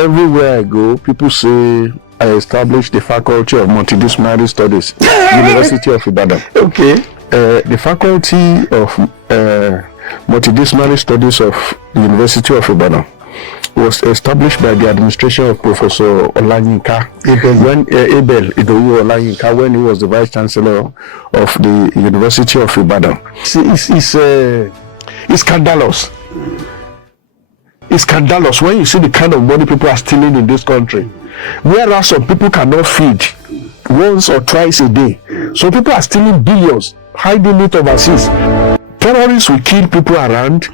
everywhere I go, people say I established the Faculty of Multidisciplinary Studies, University of Ibadan. Okay. The Faculty of Multidisciplinary Studies of the University of Ibadan was established by the administration of Professor Olayinka Abel Olayinka, when he was the Vice Chancellor of the University of Ibadan. It's scandalous. It's scandalous when you see the kind of money people are stealing in this country, whereas some people cannot feed once or twice a day. So people are stealing billions, hiding it overseas. Terrorists will kill people around.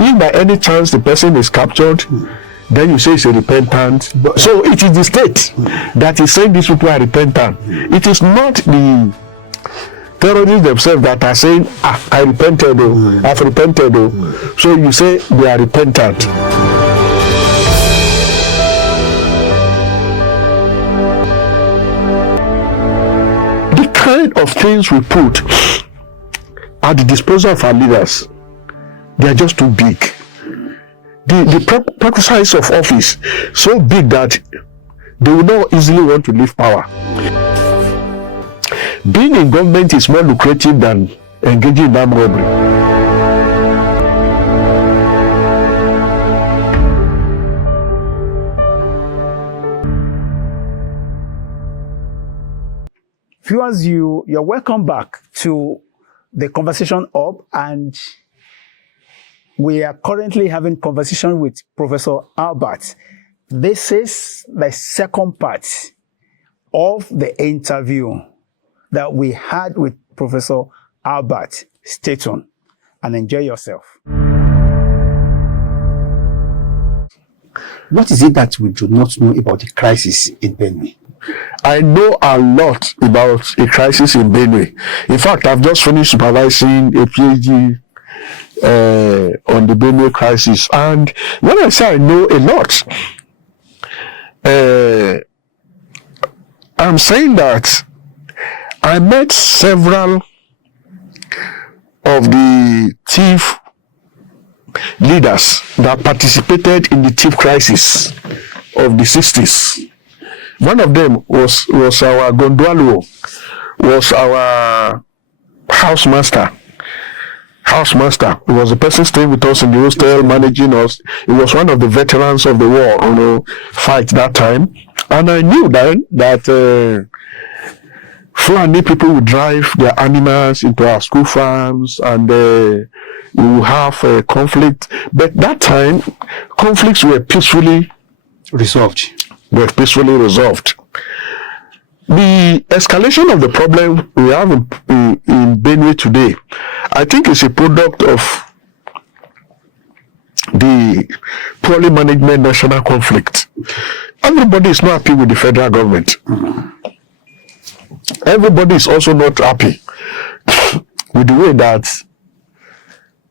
If by any chance the person is captured, then you say it's a repentant. So it is the state that is saying these people are repentant. It is not the terrorists themselves that are saying, I repented, I've repented. So you say they are repentant. The kind of things we put at the disposal of our leaders, they are just too big. The prerequisites of office so big that they will not easily want to leave power. Being in government is more lucrative than engaging in armed robbery. Viewers, you're welcome back to the Conversation Hub, and we are currently having conversation with Professor Albert. This is the second part of the interview that we had with Professor Albert. Stay tuned and enjoy yourself. What is it that we do not know about the crisis in Benue? I know a lot about a crisis in Benue. In fact, I've just finished supervising a PhD on the Benue crisis. And when I say I know a lot, I'm saying that I met several of the thief leaders that participated in the thief crisis of the 60s. One of them was our Gondwaluo, was our housemaster. He was the person staying with us in the hostel, managing us. He was one of the veterans of the war, fight that time. And I knew then that Fulani people would drive their animals into our school farms, and we would have a conflict. But that time, conflicts were peacefully resolved. The escalation of the problem we have in Benue today, I think, is a product of the poorly managed national conflict. Everybody is not happy with the federal government. Everybody is also not happy with the way that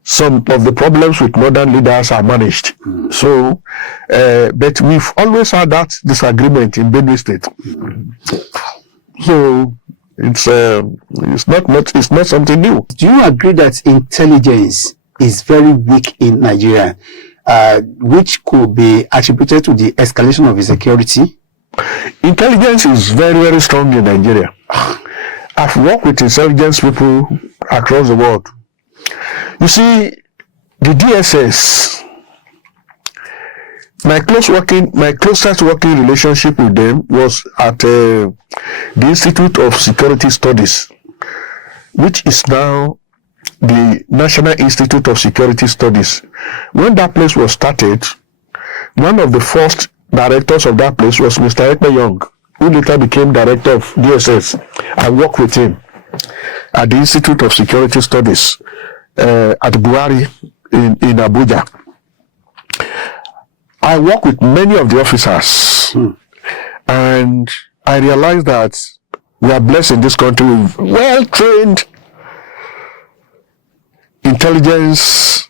some of the problems with modern leaders are managed. So, but we've always had that disagreement in Benue State. So it's not something new. Do you agree that intelligence is very weak in Nigeria, which could be attributed to the escalation of insecurity? Intelligence is very, very strong in Nigeria. I've worked with intelligence people across the world. You see, the DSS, my closest working relationship with them was at the Institute of Security Studies, which is now the National Institute of Security Studies. When that place was started, one of the first directors of that place was Mr. Ekpe Young, who later became director of DSS. I worked with him at the Institute of Security Studies at Buhari in Abuja. I work with many of the officers, and I realized that we are blessed in this country with well-trained intelligence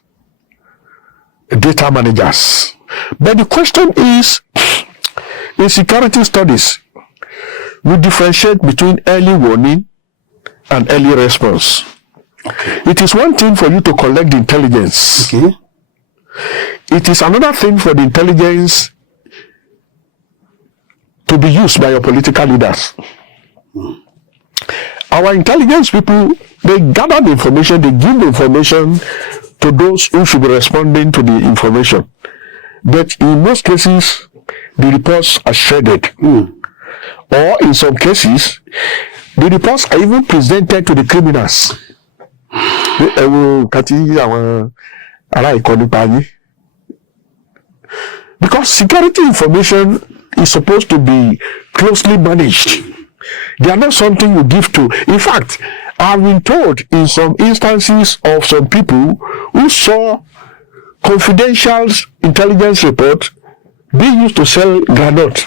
data managers. But the question is, in security studies, we differentiate between early warning and early response. Okay. It is one thing for you to collect the intelligence. Okay. It is another thing for the intelligence to be used by your political leaders. Our intelligence people, they gather the information, they give the information to those who should be responding to the information. But in most cases, the reports are shredded. Or in some cases, the reports are even presented to the criminals. Because security information is supposed to be closely managed. They are not something you give to. In fact, I've been told in some instances of some people who saw confidential intelligence report being used to sell granite.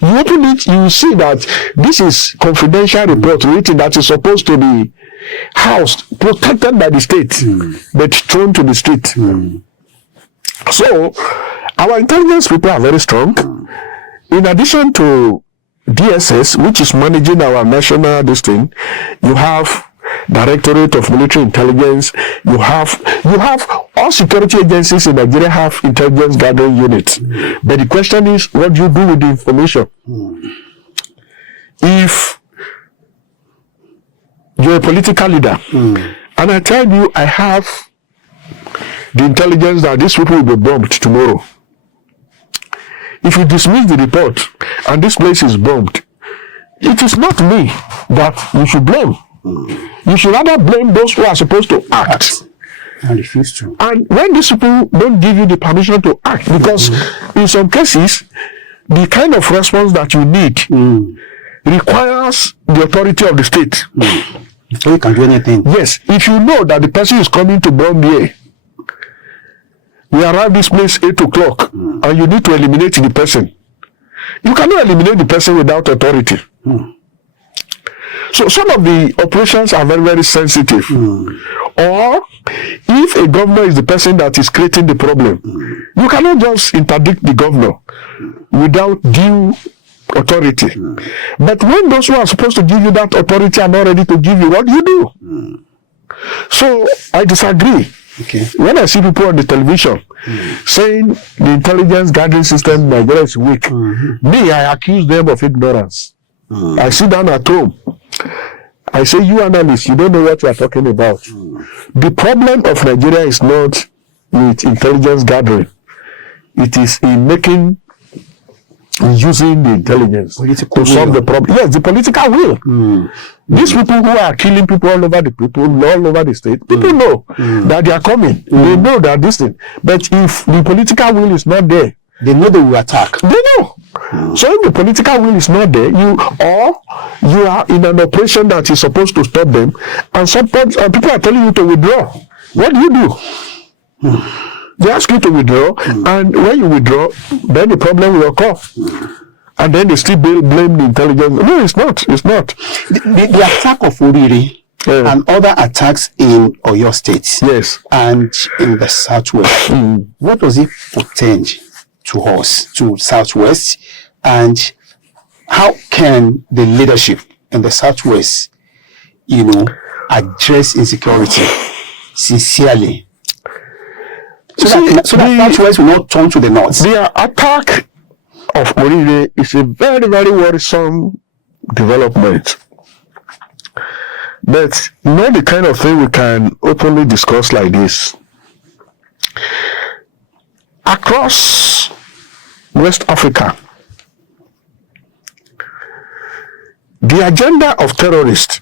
You open it, you see that this is confidential report written that is supposed to be housed, protected by the state, but thrown to the street. So, our intelligence people are very strong. In addition to DSS, which is managing our national thing, you have Directorate of Military Intelligence, you have all security agencies in Nigeria have intelligence gathering units. But the question is, what do you do with the information? If you're a political leader, and I tell you I have the intelligence that these people will be bombed tomorrow. If you dismiss the report and this place is bombed, it is not me that you should blame. You should rather blame those who are supposed to act. And refuse to. And when these people don't give you the permission to act, because in some cases, the kind of response that you need requires the authority of the state. Before you can do anything. Yes, if you know that the person is coming to bomb here, we arrive this place 8 o'clock, and you need to eliminate the person. You cannot eliminate the person without authority. So some of the operations are very, very sensitive. Or if a governor is the person that is creating the problem, you cannot just interdict the governor without due authority. But when those who are supposed to give you that authority are not ready to give you, what do you do? So I disagree. Okay. When I see people on the television saying the intelligence gathering system in Nigeria is weak, me, I accuse them of ignorance. I sit down at home. I say, you analysts, you don't know what you are talking about. The problem of Nigeria is not with intelligence gathering. It is in using the intelligence to solve the problem. Yes, the political will. These people who are killing people all over the state, people know that they are coming. They know that this thing. But if the political will is not there, they know they will attack. They know. So if the political will is not there, you are in an operation that is supposed to stop them, and sometimes people are telling you to withdraw. What do? They ask you to withdraw, and when you withdraw, then the problem will occur. And then they still blame the intelligence. No, it's not. It's not. The attack of Oriri and other attacks in Oyo State and in the Southwest, what does it portend to us, to Southwest, and how can the leadership in the Southwest, address insecurity sincerely, so that Southwest will not turn to the North? The attack of Orire is a very, very worrisome development, but not the kind of thing we can openly discuss like this. Across West Africa, the agenda of terrorists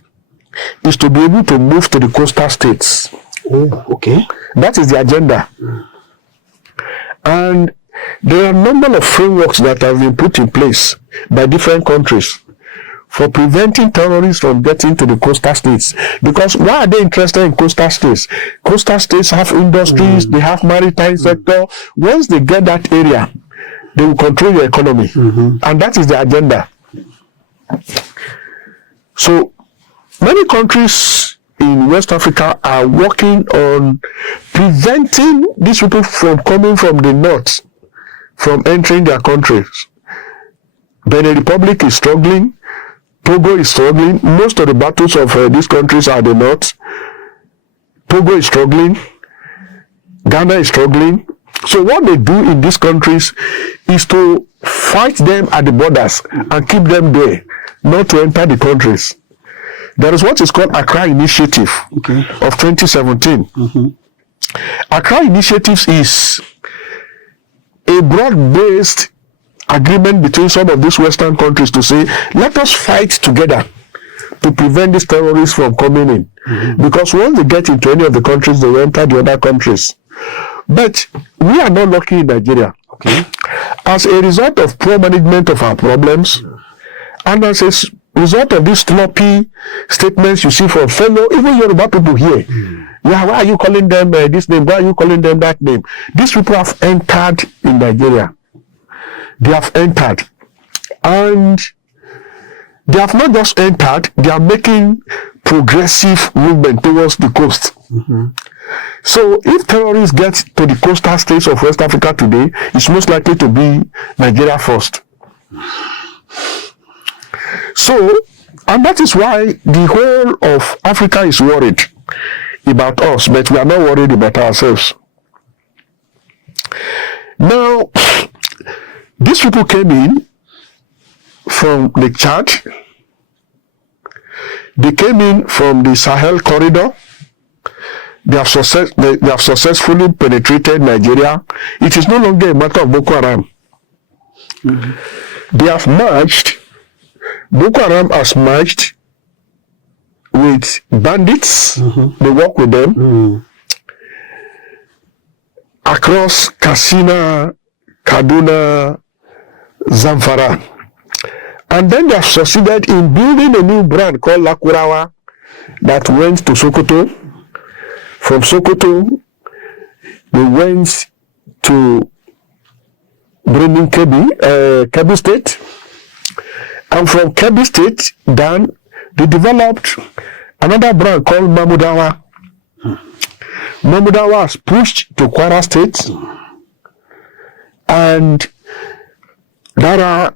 is to be able to move to the coastal states. Oh, okay. That is the agenda. And there are a number of frameworks that have been put in place by different countries for preventing terrorists from getting to the coastal states. Because why are they interested in coastal states? Coastal states have industries, they have maritime sector. Once they get that area, they will control your economy. And that is the agenda. So many countries in West Africa are working on preventing these people from coming from the north, from entering their countries. Benin Republic is struggling. Togo is struggling. Most of the battles of these countries are the north. Togo is struggling. Ghana is struggling. So what they do in these countries is to fight them at the borders and keep them there, not to enter the countries. There is what is called Accra Initiative of 2017. Accra Initiative is a broad-based agreement between some of these Western countries to say, let us fight together to prevent these terrorists from coming in. Because once they get into any of the countries, they will enter the other countries. But we are not lucky in Nigeria. As a result of poor management of our problems, and as a result of these sloppy statements you see from fellow, even Yoruba people here, yeah, why are you calling them this name? Why are you calling them that name? These people have entered in Nigeria. They have entered. And they have not just entered, they are making progressive movement towards the coast. So if terrorists get to the coastal states of West Africa today, it's most likely to be Nigeria first. So, and that is why the whole of Africa is worried about us, but we are not worried about ourselves. Now, these people came in from the Chad. They came in from the Sahel corridor. They have successfully penetrated Nigeria. It is no longer a matter of Boko Haram. They have marched. Boko Haram has marched with bandits. They work with them across Katsina, Kaduna, Zamfara. And then they have succeeded in building a new brand called Lakurawa that went to Sokoto. From Sokoto, they went to Kebbi State. And from Kebbi State, then they developed another brand called Mamudawa. Mamudawa was pushed to Kwara State. And there are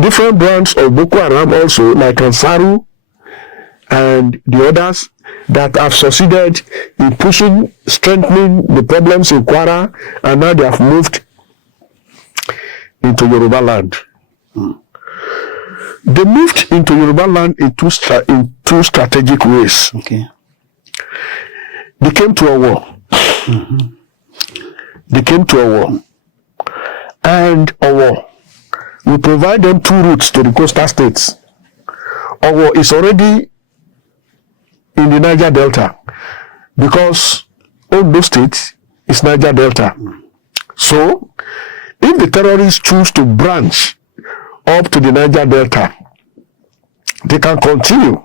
different brands of Boko Haram also, like Ansaru and the others, that have succeeded in pushing, strengthening the problems in Kwara, and now they have moved into Yorubaland. They moved into Yorubaland in two strategic ways. They came to a war. They came to a war. And a war will provide them two routes to the coastal states. A war is already in the Niger Delta, because Ondo State is Niger Delta. So, if the terrorists choose to branch up to the Niger Delta, they can continue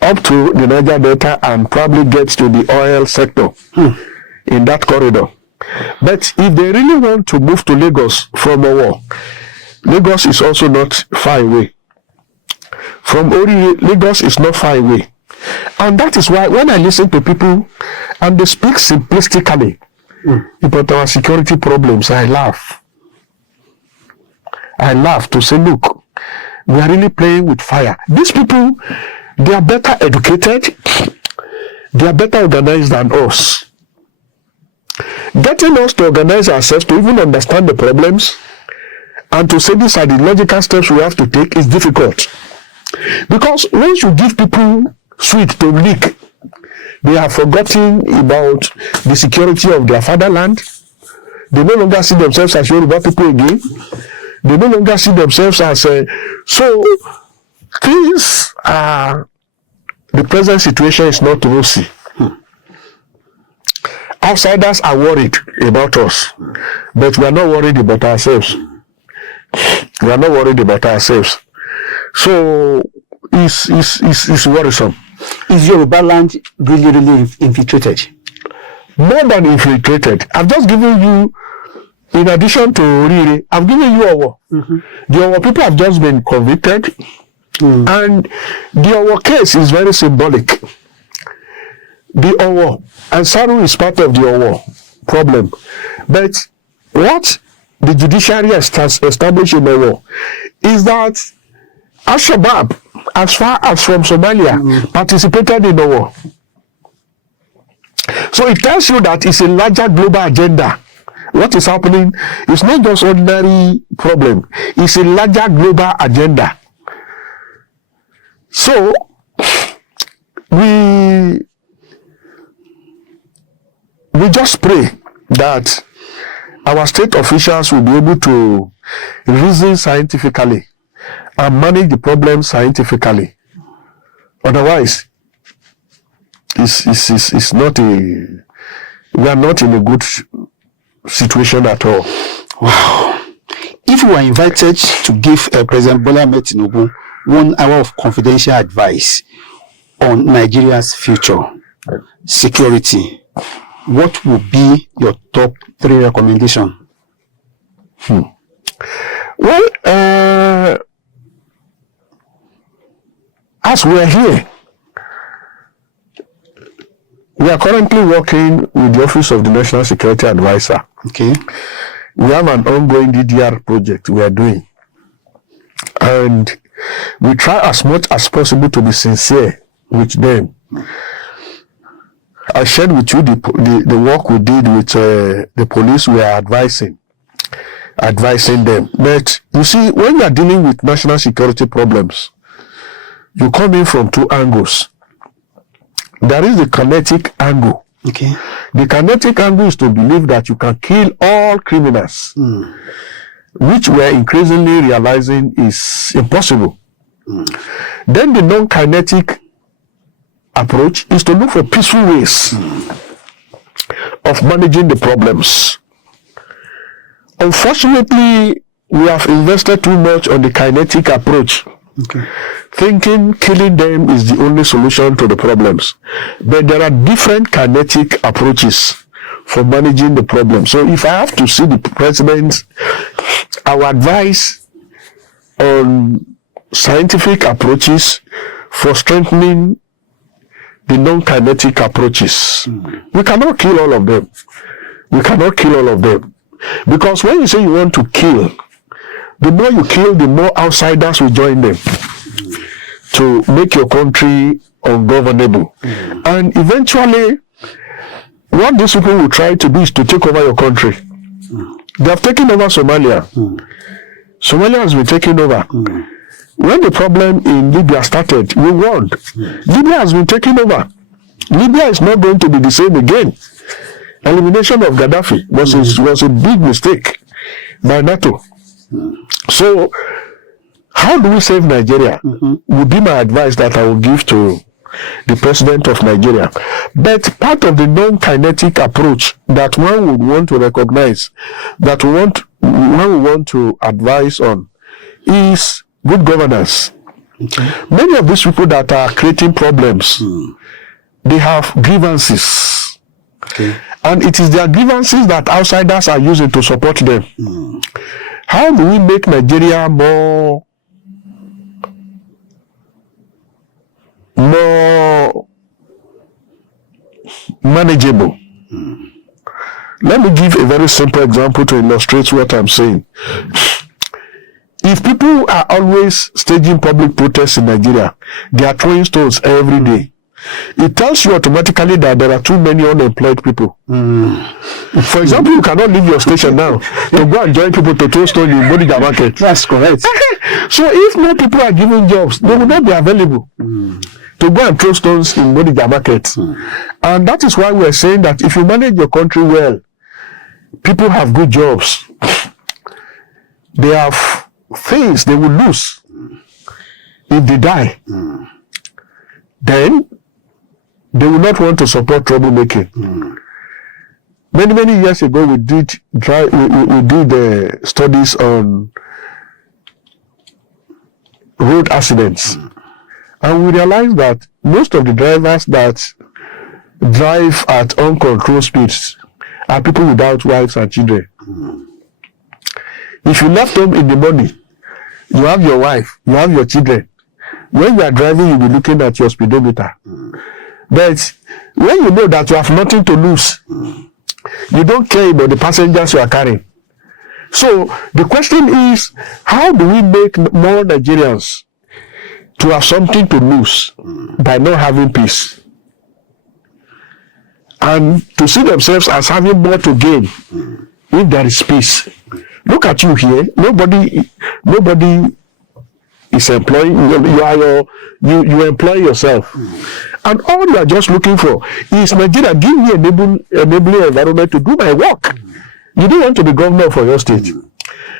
up to the Niger Delta and probably get to the oil sector in that corridor. But if they really want to move to Lagos from a war, Lagos is also not far away. From Ori, Lagos is not far away. And that is why when I listen to people and they speak simplistically about our security problems, I laugh. I laugh to say, look, we are really playing with fire. These people, they are better educated, they are better organized than us. Getting us to organize ourselves to even understand the problems and to say these are the logical steps we have to take is difficult. Because once you give people sweet to lick, they have forgotten about the security of their fatherland. They no longer see themselves as Yoruba people again. They no longer see themselves as so things are, the present situation is not rosy. Outsiders are worried about us, but we are not worried about ourselves. We are not worried about ourselves. So it's worrisome. Is Yorubaland really infiltrated? More than infiltrated. I've just given you, in addition to Riri, I've given you Owo. The Owo people have just been convicted, and the Owo case is very symbolic. The Owo, and Saru is part of the Owo problem. But what the judiciary has established in Owo is that Al-Shabaab, as far as from Somalia, participated in the war. So it tells you that it's a larger global agenda what is happening is not just ordinary problem. It's a larger global agenda. So, we just pray that our state officials will be able to reason scientifically and manage the problem scientifically. Otherwise, it's not we are not in a good situation at all. Wow. If you were invited to give President Bola Ahmed Tinubu 1 hour of confidential advice on Nigeria's future security, what would be your top 3 recommendations? Well, as we are here, we are currently working with the Office of the National Security Advisor. Okay. We have an ongoing DDR project we are doing. And we try as much as possible to be sincere with them. I shared with you the work we did with the police. We are advising them. But you see, when you are dealing with national security problems, you come in from 2 angles. There is the kinetic angle. Okay. The kinetic angle is to believe that you can kill all criminals, which we are increasingly realizing is impossible. Then the non-kinetic approach is to look for peaceful ways of managing the problems. Unfortunately, we have invested too much on the kinetic approach, thinking killing them is the only solution to the problems. But there are different kinetic approaches for managing the problem. So if I have to see the president, our advice on scientific approaches for strengthening the non-kinetic approaches. We cannot kill all of them. We cannot kill all of them. Because when you say you want to kill, the more you kill, the more outsiders will join them to make your country ungovernable. And eventually, what these people will try to do is to take over your country. They have taken over Somalia. Somalia has been taken over. When the problem in Libya started, we won. Libya has been taken over. Libya is not going to be the same again. Elimination of Gaddafi was a big mistake by NATO. So, how do we save Nigeria? Would be my advice that I will give to the president of Nigeria. But part of the non-kinetic approach that one would want to recognize, that one would want to advise on, is good governance. Many of these people that are creating problems, they have grievances. And it is their grievances that outsiders are using to support them. How do we make Nigeria more manageable? Let me give a very simple example to illustrate what I'm saying. If people are always staging public protests in Nigeria, they are throwing stones every day. It tells you automatically that there are too many unemployed people. For example, you cannot leave your station now to go and join people to throw stones in Bodija market. That's correct. So if more people are given jobs, they will not be available to go and throw stones in Bodija market. And that is why we are saying that if you manage your country well, people have good jobs. They have things they will lose if they die. Then they will not want to support troublemaking. Many years ago, we did studies on road accidents, and we realized that most of the drivers that drive at uncontrolled speeds are people without wives and children. If you left home in the morning, you have your wife, you have your children. When you are driving, you'll be looking at your speedometer. But when you know that you have nothing to lose, you don't care about the passengers you are carrying. So the question is, how do we make more Nigerians to have something to lose by not having peace? And to see themselves as having more to gain if there is peace. Look at you here. Nobody is employing you employ yourself. And all you are just looking for is Nigeria, give me enabling environment to do my work. You don't want to be governor for your state.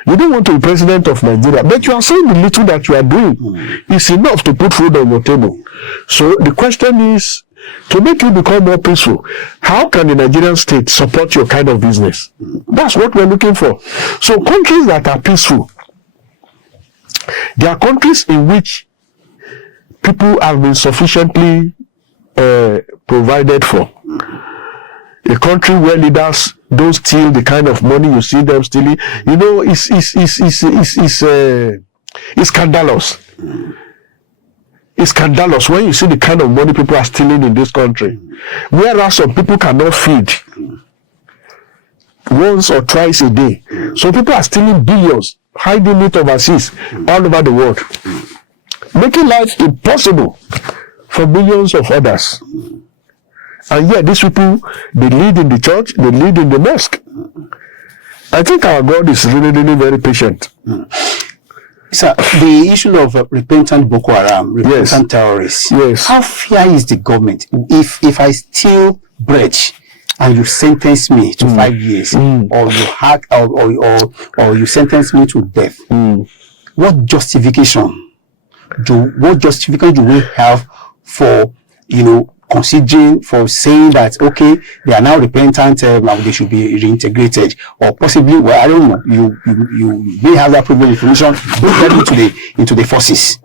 You don't want to be president of Nigeria, but you are saying the little that you are doing is enough to put food on your table. So the question is, to make you become more peaceful, how can the Nigerian state support your kind of business? That's what we're looking for. So countries that are peaceful, there are countries in which people have been sufficiently provided for. A country where leaders don't steal the kind of money you see them stealing, you know, is scandalous. It's scandalous when you see the kind of money people are stealing in this country. Whereas some people cannot feed once or twice a day. Some people are stealing billions, hiding it overseas, all over the world, making life impossible for millions of others. And yet these people, they lead in the church, they lead in the mosque. I think our God is really, really very patient. Sir, the issue of repentant Boko Haram, repentant terrorists. Yes. How fair is the government? If I steal bread and you sentence me to 5 years, or you hack, or you sentence me to death, what justification do we have for, considering, for saying that, okay, they are now repentant and they should be reintegrated, or possibly, well, I don't know, you may have that privileged information, don't get into the forces.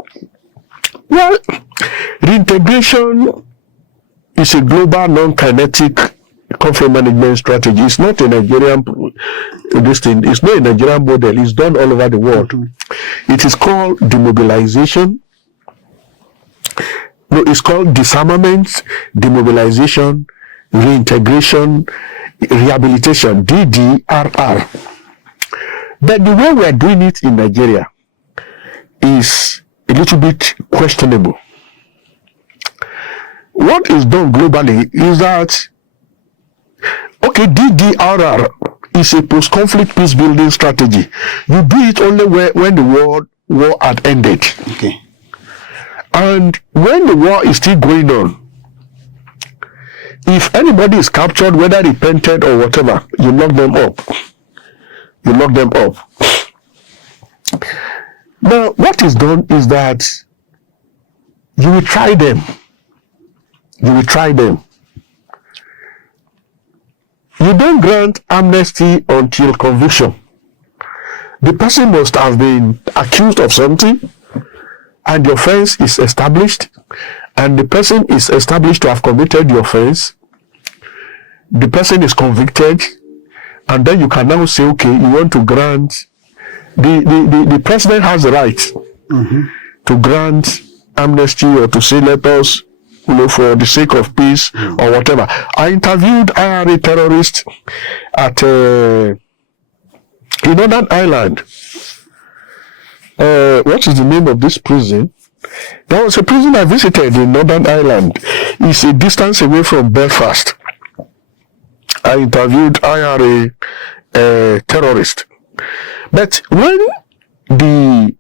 Well, reintegration is a global non-kinetic conflict management strategy. It's not a Nigerian it's not a Nigerian model. It's done all over the world. It is called demobilization. No, it's called disarmament, demobilization, reintegration, rehabilitation, DDRR. But the way we are doing it in Nigeria is a little bit questionable. What is done globally is that, okay, DDRR is a post-conflict peace-building strategy. You do it only when the war had ended. Okay. And when the war is still going on, if anybody is captured, whether repented or whatever, you lock them up. You lock them up. Now, what is done is that you will try them. You will try them. You don't grant amnesty until conviction. The person must have been accused of something, and the offense is established, and the person is established to have committed the offense. The person is convicted, and then you can now say, okay, you want to grant, the president has the right to grant amnesty, or to say, let us, for the sake of peace, or whatever. I interviewed IRA terrorists at in Northern Ireland. What is the name of this prison? There was a prison I visited in Northern Ireland. It's a distance away from Belfast. I interviewed IRA terrorists. But when the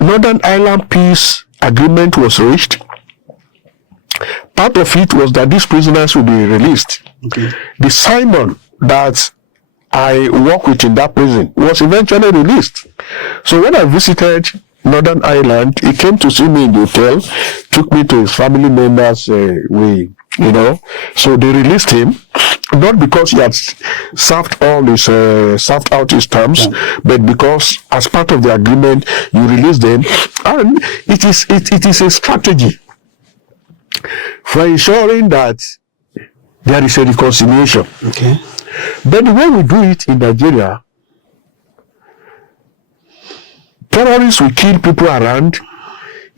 Northern Ireland peace agreement was reached, part of it was that these prisoners would be released. Okay. The Simon that I work with in that prison was eventually released. So when I visited Northern Ireland, he came to see me in the hotel, took me to his family members, so they released him, not because he had served out his terms, but because as part of the agreement, you release them. And it is a strategy for ensuring that there is a reconciliation. Okay. But the way we do it in Nigeria, terrorists will kill people around.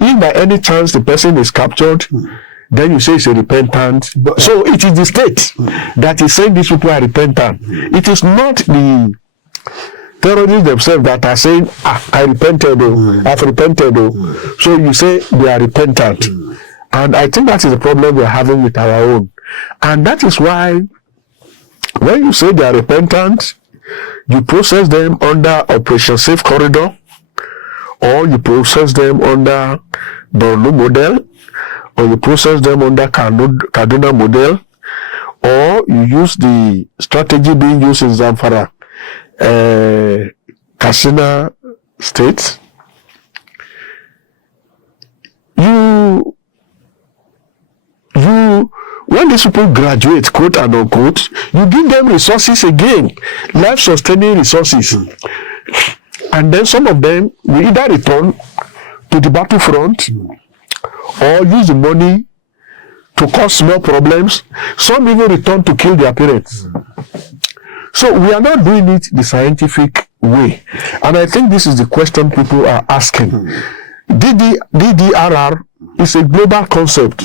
If by any chance the person is captured, then you say it's a repentant. So it is the state that is saying these people are repentant. It is not the terrorists themselves that are saying, I repented, I've repented. So you say they are repentant. And I think that is the problem we are having with our own. And that is why When you say they are repentant, you process them under Operation Safe Corridor, or you process them under Borno model, or you process them under Kaduna model, or you use the strategy being used in Zamfara, Katsina states. When these people graduate, quote and unquote, you give them resources again, life-sustaining resources. And then some of them will either return to the battlefront or use the money to cause small problems. Some even return to kill their parents. So we are not doing it the scientific way. And I think this is the question people are asking. DDRR is a global concept.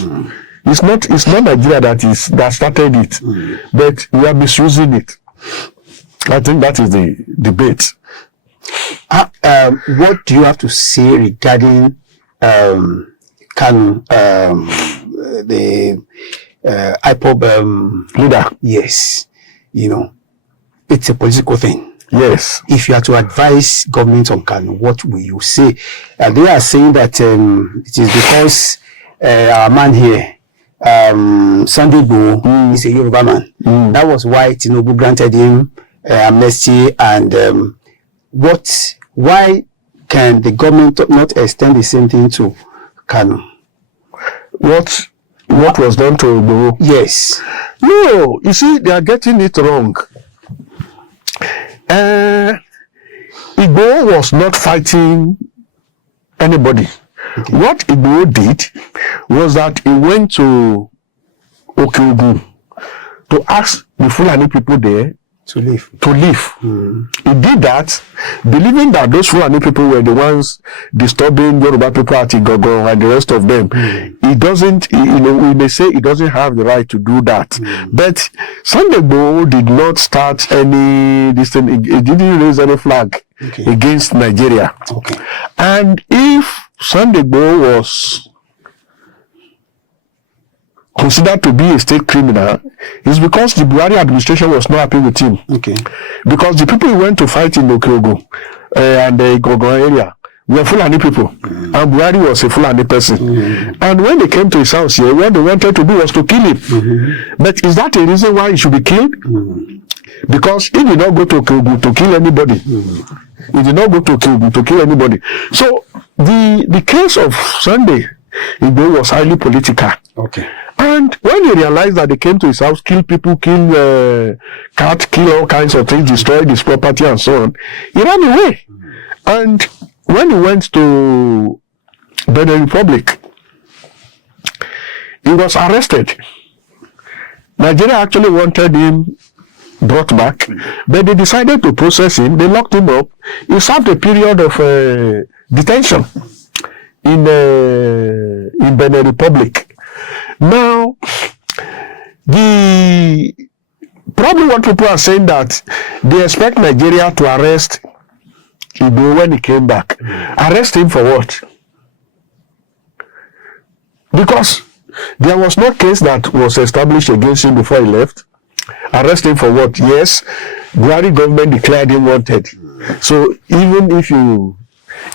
It's not Nigeria that started it, but we are misusing it. I think that is the debate. What do you have to say regarding Kanu, the IPOB leader? Yes, it's a political thing. Yes. If you are to advise government on Kanu, what will you say? They are saying that it is because our man here, Sunday Igboho, is a Yoruba man. That was why Tinubu granted him amnesty. And why can the government not extend the same thing to Kanu? What was done to Igboho? Yes. No, you see, they are getting it wrong. Igboho was not fighting anybody. Okay. What Igboho did was that he went to Okeogun to ask the Fulani people there to leave. He did that, believing that those Fulani people were the ones disturbing Yoruba people at Igogo and the rest of them. He doesn't, we may say he doesn't have the right to do that. But Sunday Igboho did not start any, he didn't raise any flag against Nigeria. Okay. And if Sunday Igboho was considered to be a state criminal, is because the Buhari administration was not happy with him. Okay. Because the people he went to fight in Okeogun and the Igogo area were Fulani people, and Buhari was a Fulani person. And when they came to his house here, what they wanted to do was to kill him. But is that a reason why he should be killed? Because he did not go to Okeogun to kill anybody. He did not go to Okeogun to kill anybody. So the case of Sunday Igboho was highly political. Okay. And when he realized that they came to his house, kill people, kill cats, kill all kinds of things, destroyed his property and so on, he ran away. And when he went to Benin Republic, he was arrested. Nigeria actually wanted him brought back, but they decided to process him. They locked him up. He served a period of detention in Benin Republic. Now, probably what people are saying that they expect Nigeria to arrest Igboho when he came back. Arrest him for what? Because there was no case that was established against him before he left. Arrest him for what? Yes, Buhari government declared him wanted. So even if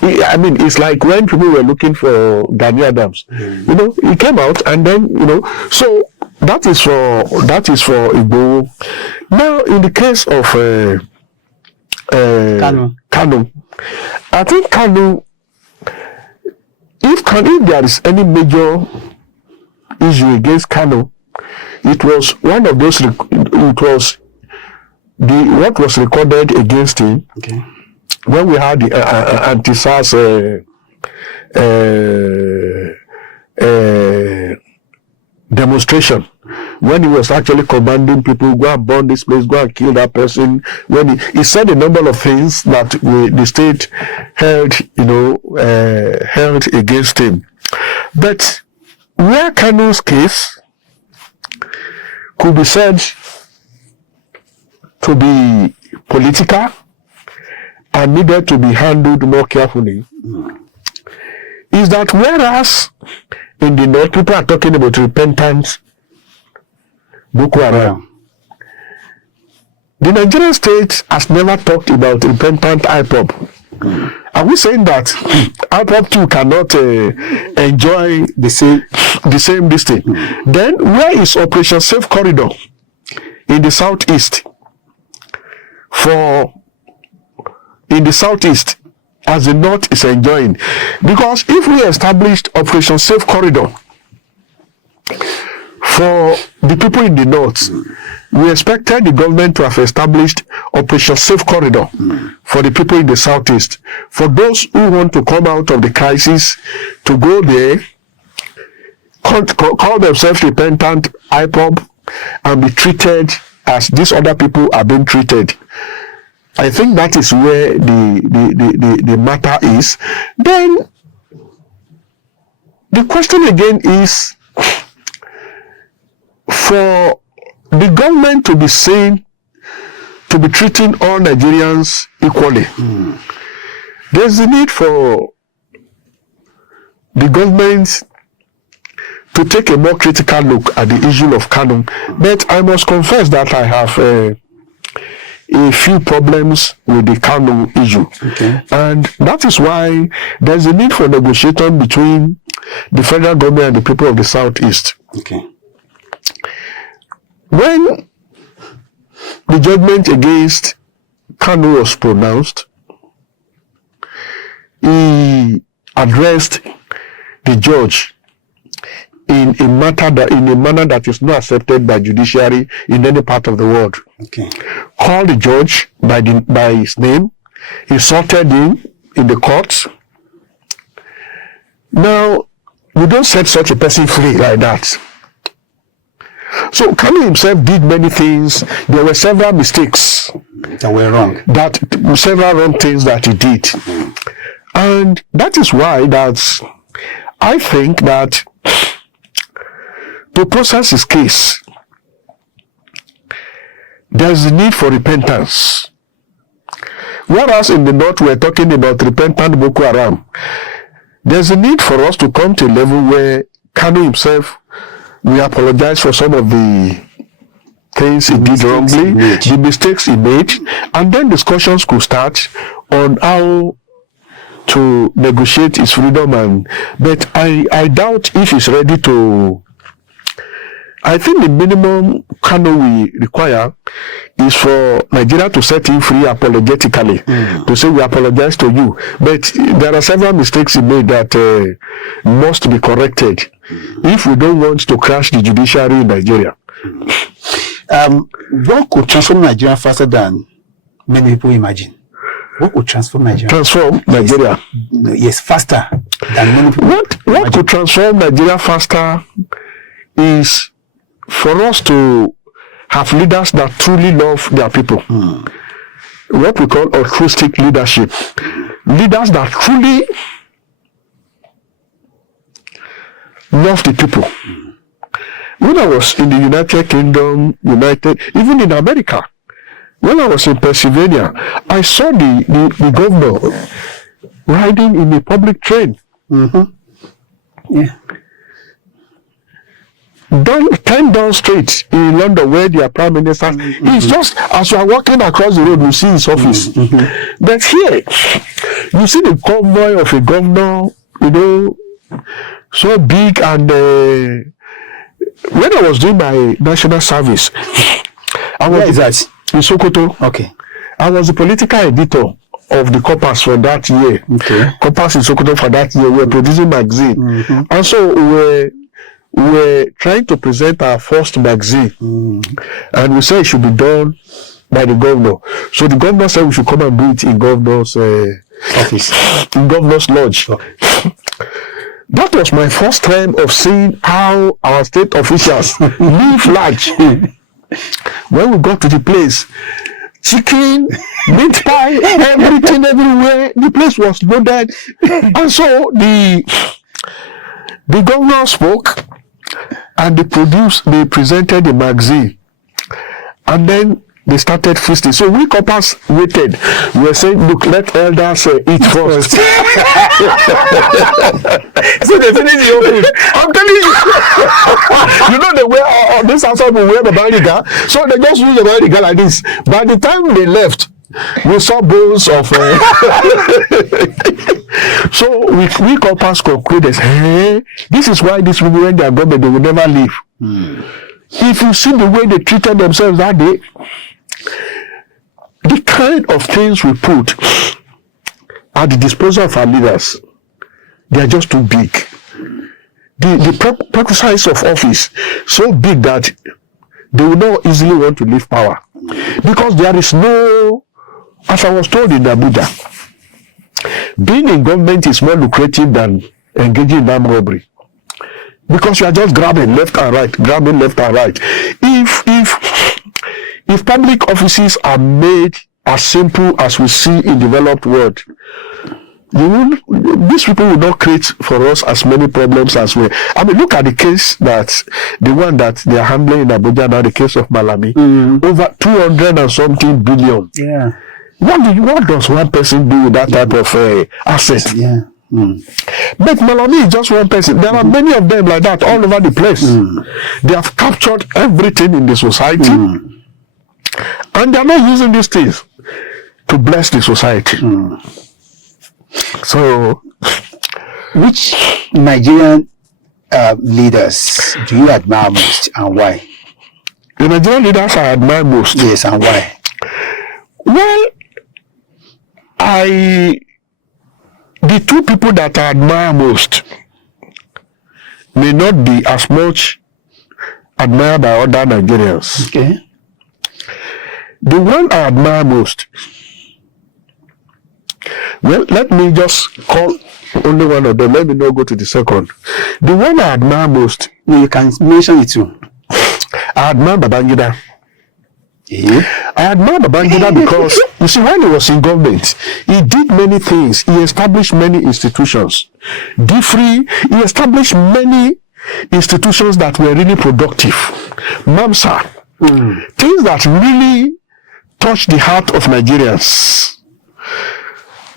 it's like when people were looking for Gani Adams. He came out and then, so that is for Igboho. Now, in the case of Kanu, I think Kanu, if there is any major issue against Kanu, it was one of those. It was what was recorded against him. Okay. When we had the anti-SARS demonstration, when he was actually commanding people, go and burn this place, go and kill that person, when he said a number of things that the state held against him. But where Kanu's case could be said to be political and needed to be handled more carefully, is that whereas in the north people are talking about repentant Boko Haram, The Nigerian state has never talked about repentant IPOB. Are we saying that IPOB too cannot enjoy the same this thing? Then where is Operation Safe Corridor in the southeast? In the southeast, as the north is enjoying, because if we established Operation Safe Corridor for the people in the north, we expected the government to have established Operation Safe Corridor for the people in the southeast. For those who want to come out of the crisis, to go there, call themselves repentant IPOB, and be treated as these other people are being treated. I think that is where the matter is. Then the question again is, for the government to be seen to be treating all Nigerians equally, there's a need for the government to take a more critical look at the issue of Kanu. But I must confess that I have a few problems with the Kanu issue. Okay. And that is why there's a need for negotiation between the federal government and the people of the southeast. Okay. When the judgment against Kanu was pronounced, he addressed the judge in a manner that is not accepted by judiciary in any part of the world. Okay. Called the judge by his name, insulted him in the courts. Now, you don't set such a person free like that. So Kanu himself did many things. There were several mistakes that were wrong. Several wrong things that he did. And that is why I think that to process his case, there's a need for repentance. Whereas in the north we're talking about repentant Boko Haram, there's a need for us to come to a level where Kanu himself will apologize for some of the things he did wrongly, the mistakes he made, and then discussions could start on how to negotiate his freedom. But I doubt if he's ready to. I think the minimum Kanu we require is for Nigeria to set him free apologetically, to say we apologize to you. But there are several mistakes he made that must be corrected if we don't want to crash the judiciary in Nigeria. What could transform Nigeria faster than many people imagine? What could transform Nigeria? Transform Nigeria? Yes, faster than many people What could transform Nigeria faster is for us to have leaders that truly love their people. What we call altruistic leadership. Leaders that truly love the people. When I was in the United Kingdom, even in America, when I was in Pennsylvania, I saw the governor riding in a public train. Yeah. 10 down street in London, where their prime minister is just as you are walking across the road, you see his office. But here, you see the convoy of a governor, so big. And when I was doing my national service, I was in Sokoto. Okay. I was the political editor of the Compass for that year. Okay. Compass in Sokoto for that year. We were producing magazine, and so we were trying to present our first magazine, and we said it should be done by the governor. So the governor said we should come and do it in governor's office, in governor's lodge. That was my first time of seeing how our state officials live large. When we got to the place, chicken, meat pie, everything everywhere. The place was loaded, and so the governor spoke. And they presented the magazine. And then they started feasting. So we coppers waited. We were saying, look, let elders eat first. So they finish your food. I'm telling you. You know they wear this outside will wear the bariga. So they just use the bariga like this. By the time they left, we saw bones of so we compass concluded, hey, this is why these people, when they are government, they will never leave. If you see the way they treated themselves that day, the kind of things we put at the disposal of our leaders, they are just too big. The prerequisites of office so big that they will not easily want to leave power, because there is no, as I was told in Abuja, being in government is more lucrative than engaging in armed robbery, because you are just grabbing left and right. If public offices are made as simple as we see in developed world, these people will not create for us as many problems as we. I mean, look at the case the one that they are handling in Abuja now, the case of Malami, over 200 and something billion. Yeah. What does one person do with that type of assets? Yeah. But Malami is just one person. There are many of them like that all over the place. They have captured everything in the society, and they are not using these things to bless the society. So, which Nigerian leaders do you admire most, and why? The Nigerian leaders I admire most. Yes, and why? Well, the two people that I admire most may not be as much admired by other Nigerians. Okay. The one I admire most, well, let me just call only one of them. Let me not go to the second. The one I admire most, you can mention it too. I admire Babangida. I admire Babangida because, you see, when he was in government, he did many things. He established many institutions. He established many institutions that were really productive. MAMSA, things that really touched the heart of Nigerians.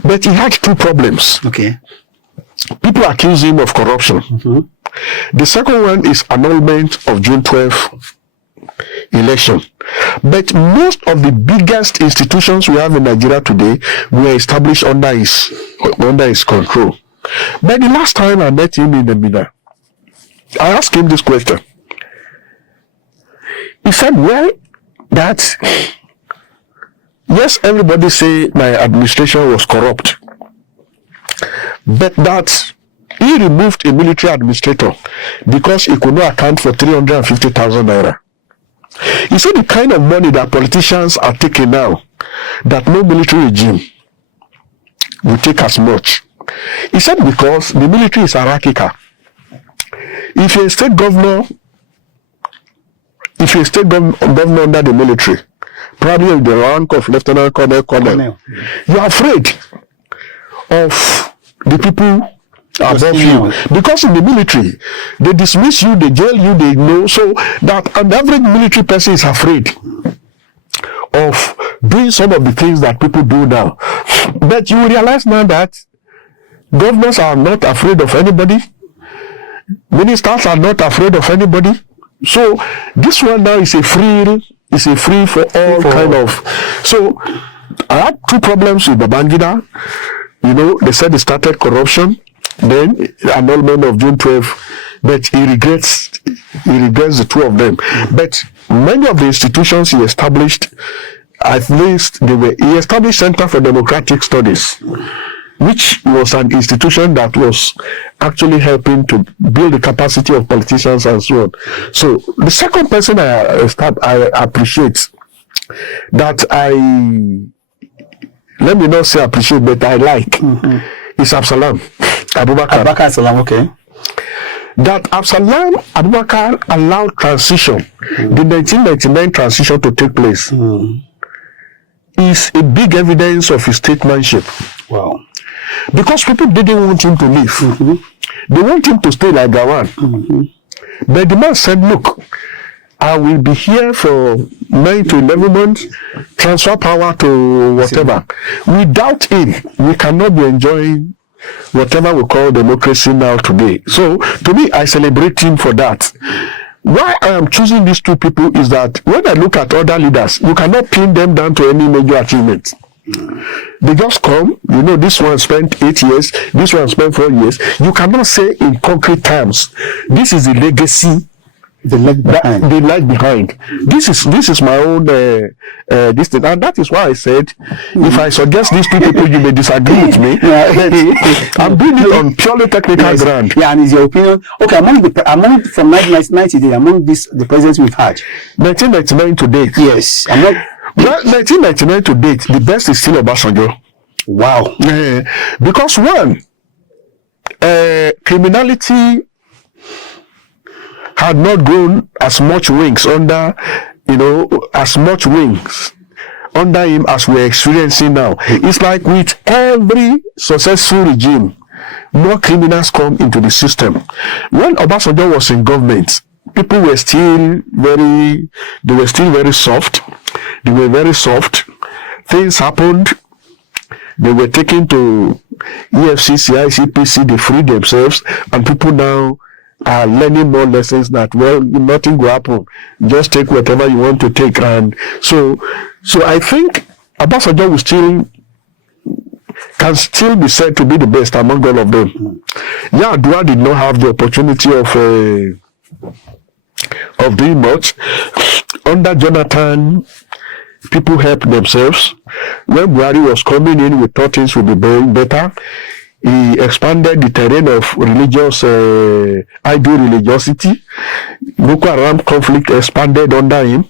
But he had two problems. Okay. People accuse him of corruption. The second one is annulment of June 12 election. But most of the biggest institutions we have in Nigeria today were established under his control. But the last time I met him in the Mina, I asked him this question. He said, well, that yes, everybody say my administration was corrupt, but that he removed a military administrator because he could not account for 350,000 naira. You see the kind of money that politicians are taking now, that no military regime will take as much. He said because the military is hierarchical. If you're a state governor under the military, probably in the rank of lieutenant colonel, you are afraid of the people above you, because in the military they dismiss you, they jail you, they know, so that an average military person is afraid of doing some of the things that people do now. But you realize now that governors are not afraid of anybody, ministers are not afraid of anybody. So this one now is a free for all kind of. So I had two problems with Babangida. You know, they said he started corruption, then annulment of June 12, but he regrets the two of them. But many of the institutions he established, at least he established Center for Democratic Studies, which was an institution that was actually helping to build the capacity of politicians and so on. So the second person I appreciate, that let me not say appreciate, but I like, is Absalom Abubakar Salam, okay. That Absalom Abubakar allowed transition, the 1999 transition to take place, is a big evidence of his statesmanship. Wow. Because people didn't want him to leave. They want him to stay like Gawan. But the man said, look, I will be here for 9 to 11 months, transfer power to whatever. Without him, we cannot be enjoying whatever we call democracy now today. So to me, I celebrate him for that. Why I am choosing these two people is that when I look at other leaders, you cannot pin them down to any major achievement. They just come, this one spent 8 years, this one spent 4 years. You cannot say in concrete terms, this is the legacy they lag behind. This is my own this thing, and that is why I said if I suggest these two people, you may disagree with me. I'm doing it on purely technical ground. Yeah, and is your opinion okay? Among from 1990 among the presidents we've had, 1999 to date. Yes, 1999 to date, the best is still Obasanjo. Wow. Because one, criminality had not grown as much wings under, as much wings under him as we're experiencing now. It's like with every successful regime, more criminals come into the system. When Obasanjo was in government, people were still very soft. They were very soft. Things happened. They were taken to EFCC, ICPC, they freed themselves, and people now are learning more lessons that, nothing will happen. Just take whatever you want to take. And so I think Obasanjo can still be said to be the best among all of them. Yar'Adua did not have the opportunity of doing much. Under Jonathan, people helped themselves. When Buhari was coming in, we thought things would be better. He expanded the terrain of ideal religiosity. Boko Haram conflict expanded under him.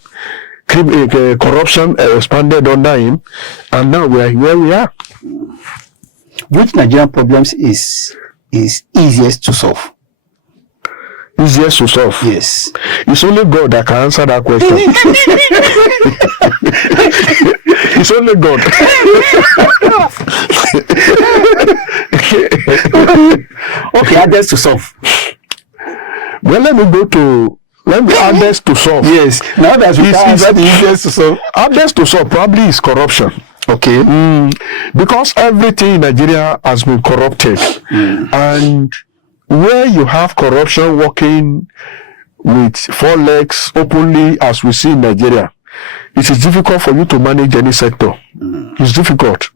Corruption expanded under him. And now we are where we are. Which Nigerian problems is easiest to solve? Easiest to solve? Yes. It's only God that can answer that question. It's only God. Okay, hardest to solve. Well, let me hardest to solve. Yes. Now that we have the easiest to solve. Hardest to solve probably is corruption. Okay. Because everything in Nigeria has been corrupted. And where you have corruption working with 4 legs openly, as we see in Nigeria, it is difficult for you to manage any sector. It's difficult.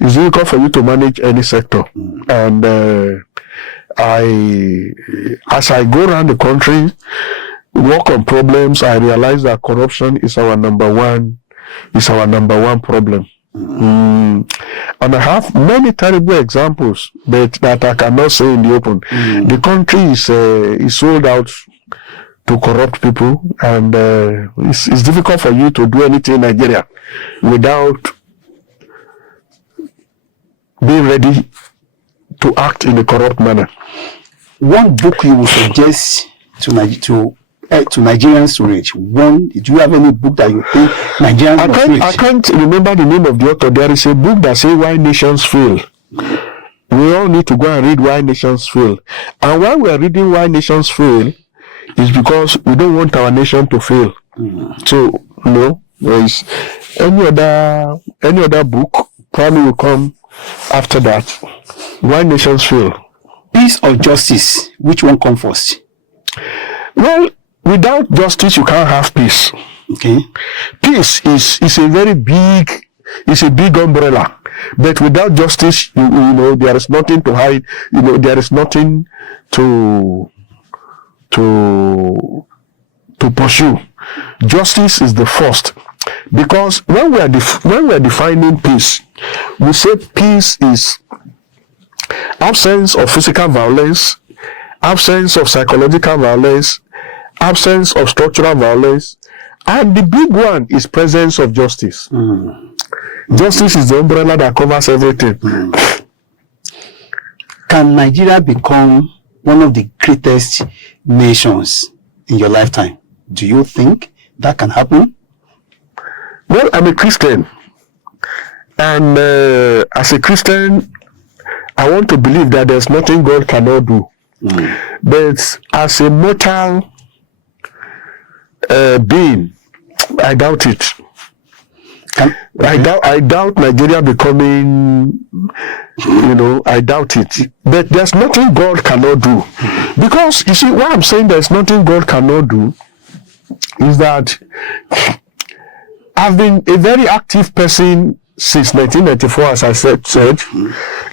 It's difficult for you to manage any sector. And as I go around the country, work on problems, I realize that corruption is our number one problem. And I have many terrible examples that I cannot say in the open. The country is sold out to corrupt people, and it's difficult for you to do anything in Nigeria without being ready to act in a corrupt manner. One book you would suggest to Nigerians to read? Do you have any book that you think Nigerians must read? I can't remember the name of the author. There is a book that says Why Nations Fail. We all need to go and read Why Nations Fail. And why we are reading Why Nations Fail is because we don't want our nation to fail. So, there is any other book probably will come after that. Why Nations Fail. Peace or justice? Which one comes first? Well, without justice, you can't have peace. Okay. Peace is a very big, it's a big umbrella. But without justice, there is nothing to hide. There is nothing to pursue. Justice is the first, because when we are defining peace, we say peace is absence of physical violence, absence of psychological violence, absence of structural violence, and the big one is presence of justice. Justice is the umbrella that covers everything. Can Nigeria become one of the greatest nations in your lifetime? Do you think that can happen? Well, I'm a Christian, and as a Christian, I want to believe that there's nothing God cannot do. But as a mortal being, I doubt it. I doubt Nigeria becoming, I doubt it. But there's nothing God cannot do. Because, you see, why I'm saying there's nothing God cannot do is that I've been a very active person since 1994, as I said,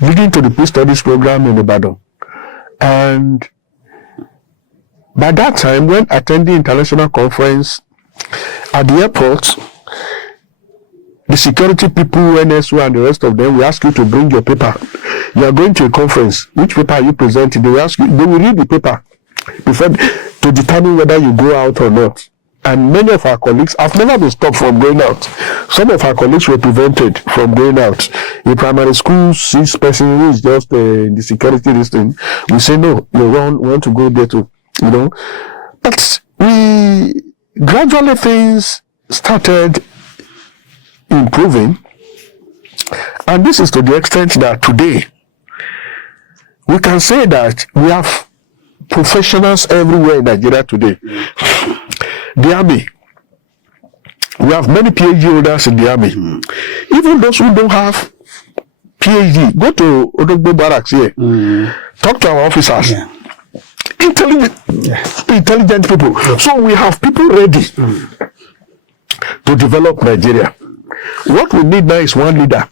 leading to the Peace Studies program in Ibadan. And by that time, when attending international conference at the airport, the security people, NSO and the rest of them will ask you to bring your paper. You are going to a conference. Which paper are you presenting? They will ask you, they will read the paper before to determine whether you go out or not. And many of our colleagues have never been stopped from going out. Some of our colleagues were prevented from going out. In primary school, this person who is just the security listing, we say no, we want to go there too, But gradually things started improving, and this is to the extent that today we can say that we have professionals everywhere in Nigeria today. The army, we have many PhD holders in the army. Even those who don't have PhD, go to Odogbo Barracks here, talk to our officers. Intelligent people. So we have people ready to develop Nigeria. What we need now is one leader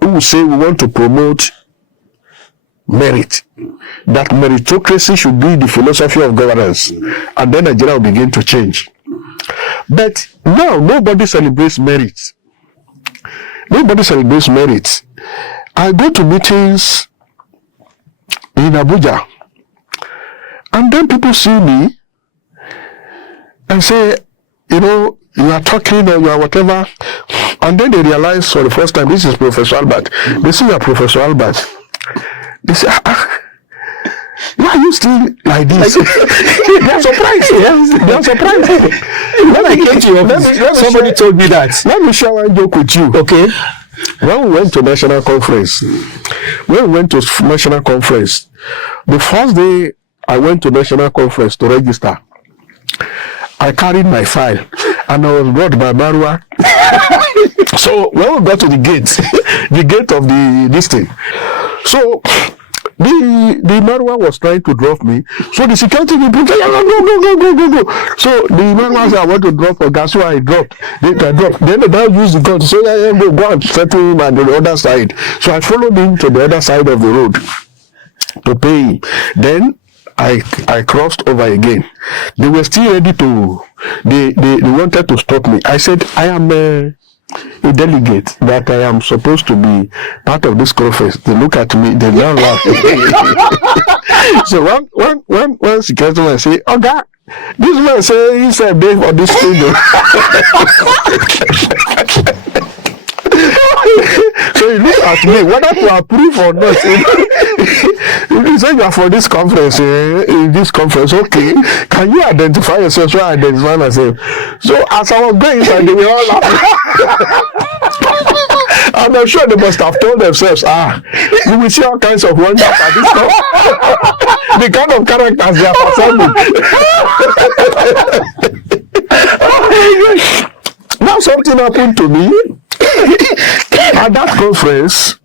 who will say we want to promote merit, that meritocracy should be the philosophy of governance, and then Nigeria will begin to change. But now nobody celebrates merit. Nobody celebrates merit. I go to meetings in Abuja, and then people see me and say, you are talking or you are whatever, and then they realize for the first time, this is Professor Albert. They see you are Professor Albert. They say, why are you still like this? They are surprised. They are surprised. When I came to your office, somebody told me that. Let me share one joke with you. Okay. When we went to national conference, the first day I went to national conference to register, I carried my file and I was brought by Marwa. So when we got to the gate of this thing, so the Marwa was trying to drop me. So the security people said, go. So the Marwa said, I want to drop a gas, so I dropped. Then they now use the gun to say, go and settle him on the other side. So I followed him to the other side of the road to pay him. Then I crossed over again. They were still ready to, they wanted to stop me. I said, I am a delegate, that I am supposed to be part of this conference. They look at me, they now laugh. So one security man say, oh God, this man say he's a day for this thing. So he looked at me, whether to approve or not. He said, you are for this conference, in this conference, okay. Can you identify yourself? So I identify myself. So as I was going inside, they were all laughing. And I'm sure they must have told themselves, you will see all kinds of wonders at this conference. The kind of characters they are assembling. Now something happened to me. At that conference,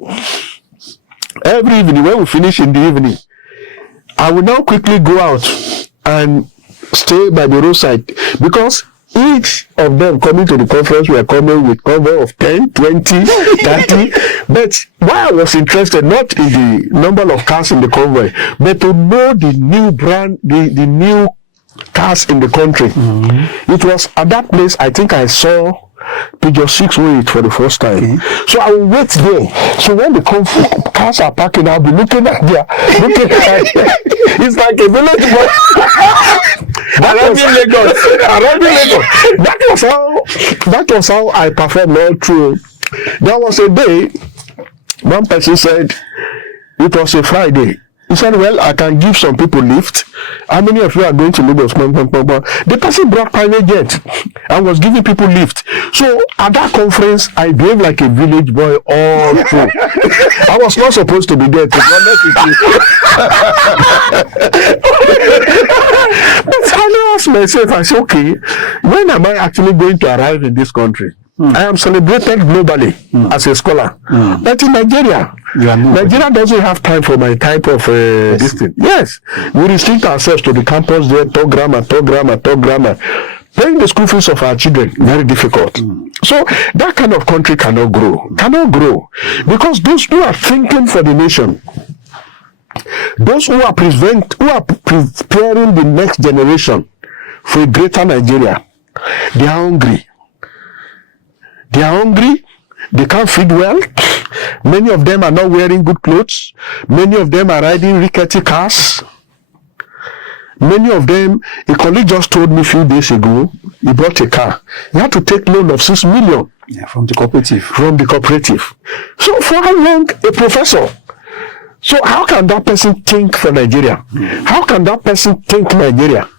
every evening, when we finish in the evening, I will now quickly go out and stay by the roadside, because each of them coming to the conference were coming with cover of 10, 20, 30. But why I was interested, not in the number of cars in the convoy, but to know the new brand, the new cars in the country. It was at that place, I think I saw Peugeot 608 for the first time. So I will wait there. So when the cars are parking, I'll be looking at it's like a village boy. That was how I performed all through. There was a day, one person said, it was a Friday. He said, well, I can give some people lift. How many of you are going to Lagos? The person brought private jet and was giving people lift. So at that conference, I behaved like a village boy all through. I was not supposed to be there, to be honest with you. But I asked myself, I said, okay, when am I actually going to arrive in this country? I am celebrated globally as a scholar. But in Nigeria, Nigeria doesn't have time for my type of this thing. Yes, we restrict ourselves to the campus there, talk grammar. Paying the school fees of our children, very difficult. So that kind of country cannot grow. Because those who are thinking for the nation, those who are preparing the next generation for a greater Nigeria, they are hungry. They can't feed well. Many of them are not wearing good clothes. Many of them are riding rickety cars. Many of them, a colleague just told me a few days ago, he bought a car. He had to take loan of 6 million. From the cooperative. So for how long? A professor. So how can that person think for Nigeria? How can that person think Nigeria?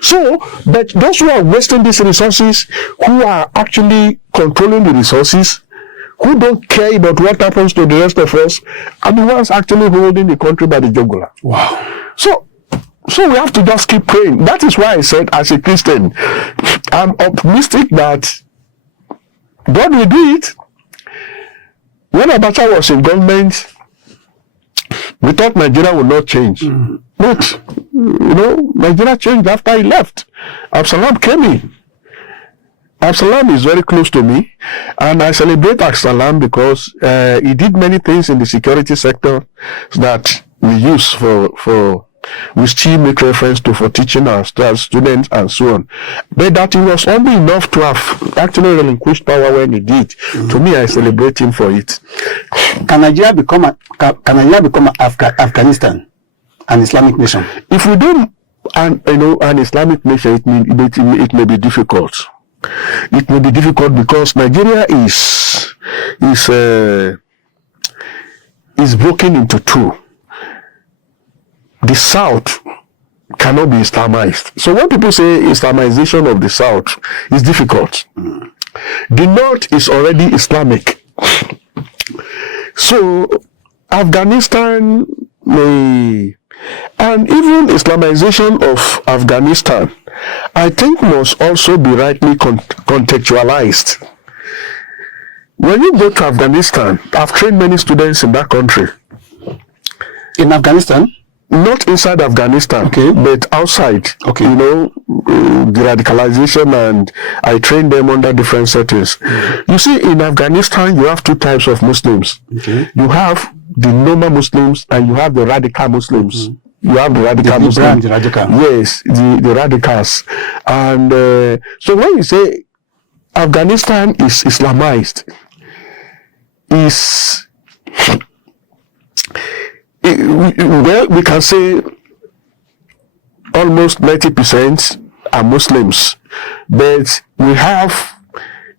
So, but those who are wasting these resources, who are actually controlling the resources, who don't care about what happens to the rest of us, are the ones actually holding the country by the jugular. Wow. So we have to just keep praying. That is why I said, as a Christian, I'm optimistic that God will do it. When Abacha was in government, we thought Nigeria would not change. But, Nigeria changed after he left. Absalom came in. Absalom is very close to me, and I celebrate Absalom because he did many things in the security sector that we use we still make reference to for teaching our students and so on. But that he was only enough to have actually relinquished power when he did. To me, I celebrate him for it. Can Nigeria become Afghanistan, an Islamic nation? If we do an Islamic nation, it may be difficult. It may be difficult because Nigeria is broken into two. The South cannot be Islamized. So when people say Islamization of the South, it's difficult. The North is already Islamic. So Afghanistan and even Islamization of Afghanistan, I think must also be rightly contextualized. When you go to Afghanistan, I've trained many students in that country. In Afghanistan? Not inside Afghanistan, but outside. The radicalization, and I train them under different settings. You see, in Afghanistan, you have two types of Muslims. You have the normal Muslims and you have the radical Muslims. You have the radical Muslims. Yes, the radicals. And so when you say Afghanistan is Islamized, we can say almost 90% are Muslims, but we have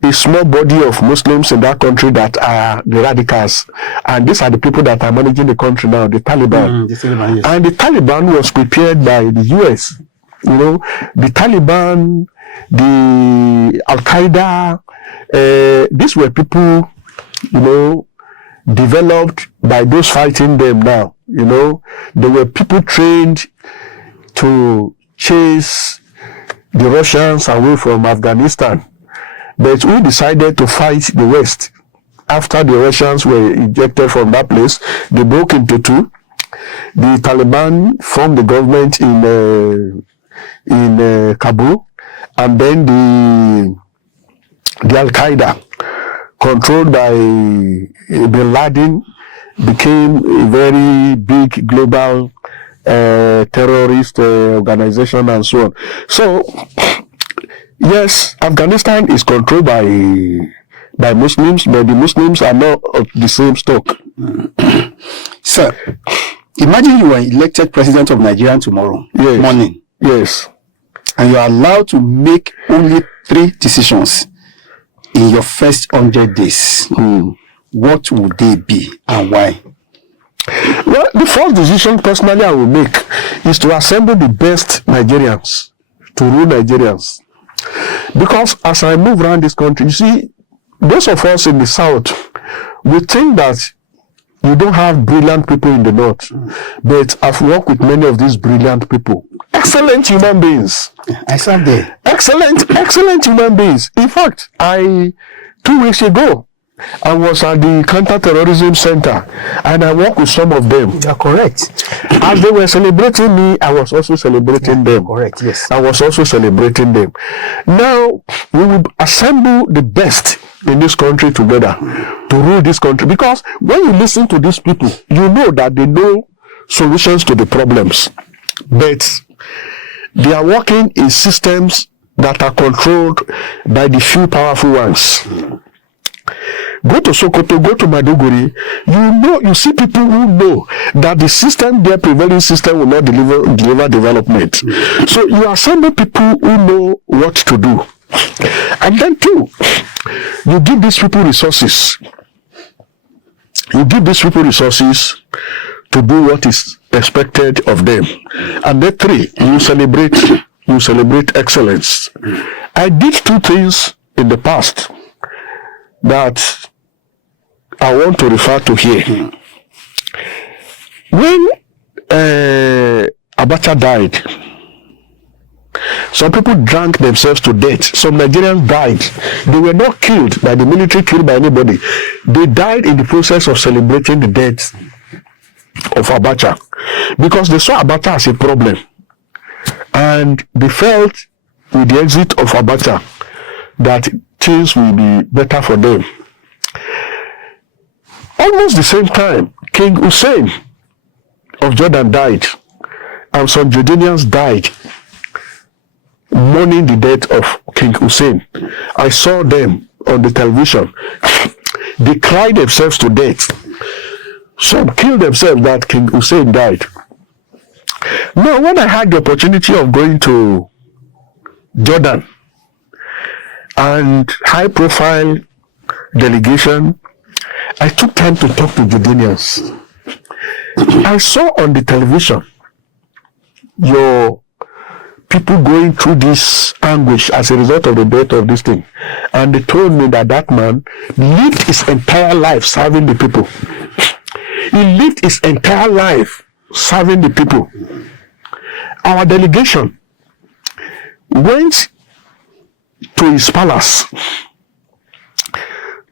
a small body of Muslims in that country that are the radicals, and these are the people that are managing the country now, the Taliban. Yes. And the Taliban was prepared by the US. The Taliban, the Al-Qaeda, these were people, developed by those fighting them now. They were people trained to chase the Russians away from Afghanistan, but who decided to fight the West. After the Russians were ejected from that place, they broke into two. The Taliban formed the government in Kabul, and then the Al-Qaeda, controlled by Bin Laden, became a very big global terrorist organization and so on. So, yes, Afghanistan is controlled by Muslims, but the Muslims are not of the same stock. Sir, imagine you are elected president of Nigeria tomorrow morning. Yes. And you are allowed to make only 3 decisions in your first 100 days. What would they be and why? Well, the first decision personally I will make is to assemble the best Nigerians to rule Nigerians. Because as I move around this country, you see, those of us in the South, we think that you don't have brilliant people in the North. But I've worked with many of these brilliant people. Excellent human beings. I said there. Excellent human beings. In fact, I 2 weeks ago, I was at the counter-terrorism center, and I worked with some of them. You're correct. As they were celebrating me, I was also celebrating them. Correct, yes. I was also celebrating them. Now, we will assemble the best in this country together to rule this country. Because when you listen to these people, you know that they know solutions to the problems. But they are working in systems that are controlled by the few powerful ones. Go to Sokoto, go to Maduguri, you see people who know that the system, their prevailing system, will not deliver development. So you assemble people who know what to do. And then too, you give these people resources. You give these people resources to do what is expected of them. And then 3, you celebrate excellence. I did 2 things in the past that I want to refer to here. When Abacha died, some people drank themselves to death. Some Nigerians died. They were not killed by the military, killed by anybody. They died in the process of celebrating the death of Abacha, because they saw Abacha as a problem, and they felt with the exit of Abacha that things will be better for them. Almost the same time, King Hussein of Jordan died, and some Jordanians died mourning the death of King Hussein. I saw them on the television. They cried themselves to death. Some killed themselves that King Hussein died. Now, when I had the opportunity of going to Jordan and high-profile delegation, I took time to talk to Jordanians. I saw on the television your people going through this anguish as a result of the death of this thing. And they told me that that man lived his entire life serving the people. He lived his entire life serving the people. Our delegation went to his palace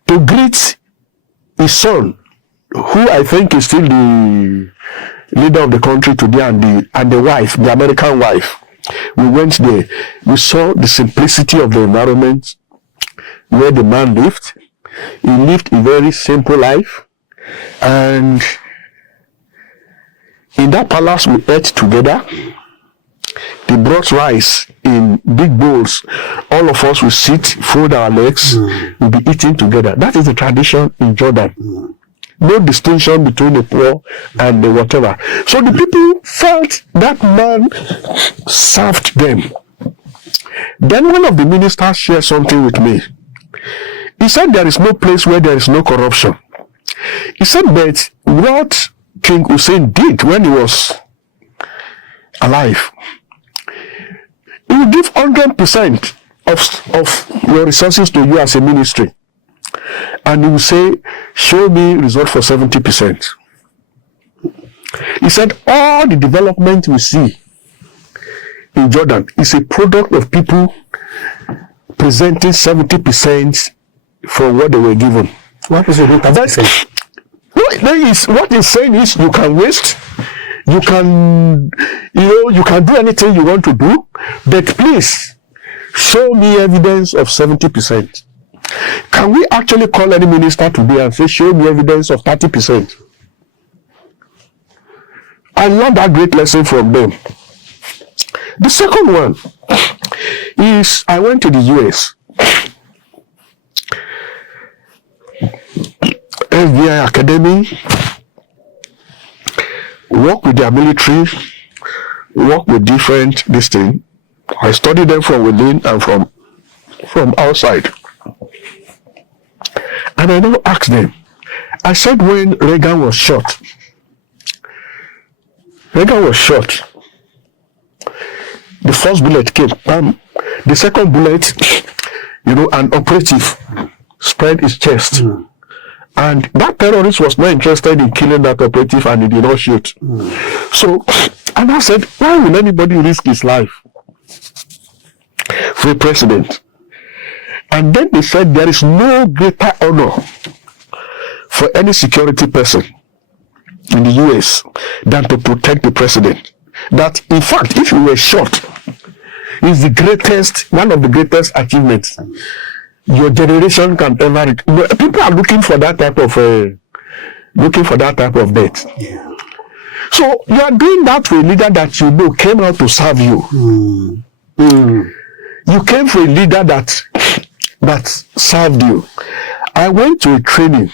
to greet his son, who I think is still the leader of the country today, and the wife, the American wife. We went there. We saw the simplicity of the environment where the man lived. He lived a very simple life, and in that palace we ate together. They brought rice in big bowls. All of us will sit, fold our legs, we'll be eating together. That is the tradition in Jordan. No distinction between the poor and the whatever. So the people felt that man served them. Then one of the ministers shared something with me. He said there is no place where there is no corruption. He said, but what King Hussein did when he was alive, he will give 100% of your resources to you as a ministry. And he will say, show me result for 70%. He said, all the development we see in Jordan is a product of people presenting 70% for what they were given. What is it? What he's saying is, you can waste, you can do anything you want to do, but please show me evidence of 70%. Can we actually call any minister today and say, show me evidence of 30%? I learned that great lesson from them. The second one is, I went to the US. FBI Academy, work with their military, work with different this thing. I studied them from within and from outside. And I now asked them, I said, when Reagan was shot, the first bullet came, the second bullet, an operative spread his chest. And that terrorist was not interested in killing that operative, and he did not shoot. So, and I said, why will anybody risk his life for a president? And then they said there is no greater honor for any security person in the US than to protect the president. That, in fact, if you were shot, is the greatest, one of the greatest achievements your generation can ever. People are looking for that type of death. Yeah. So you are doing that for a leader that you know came out to serve you. You came for a leader that served you. I went to a training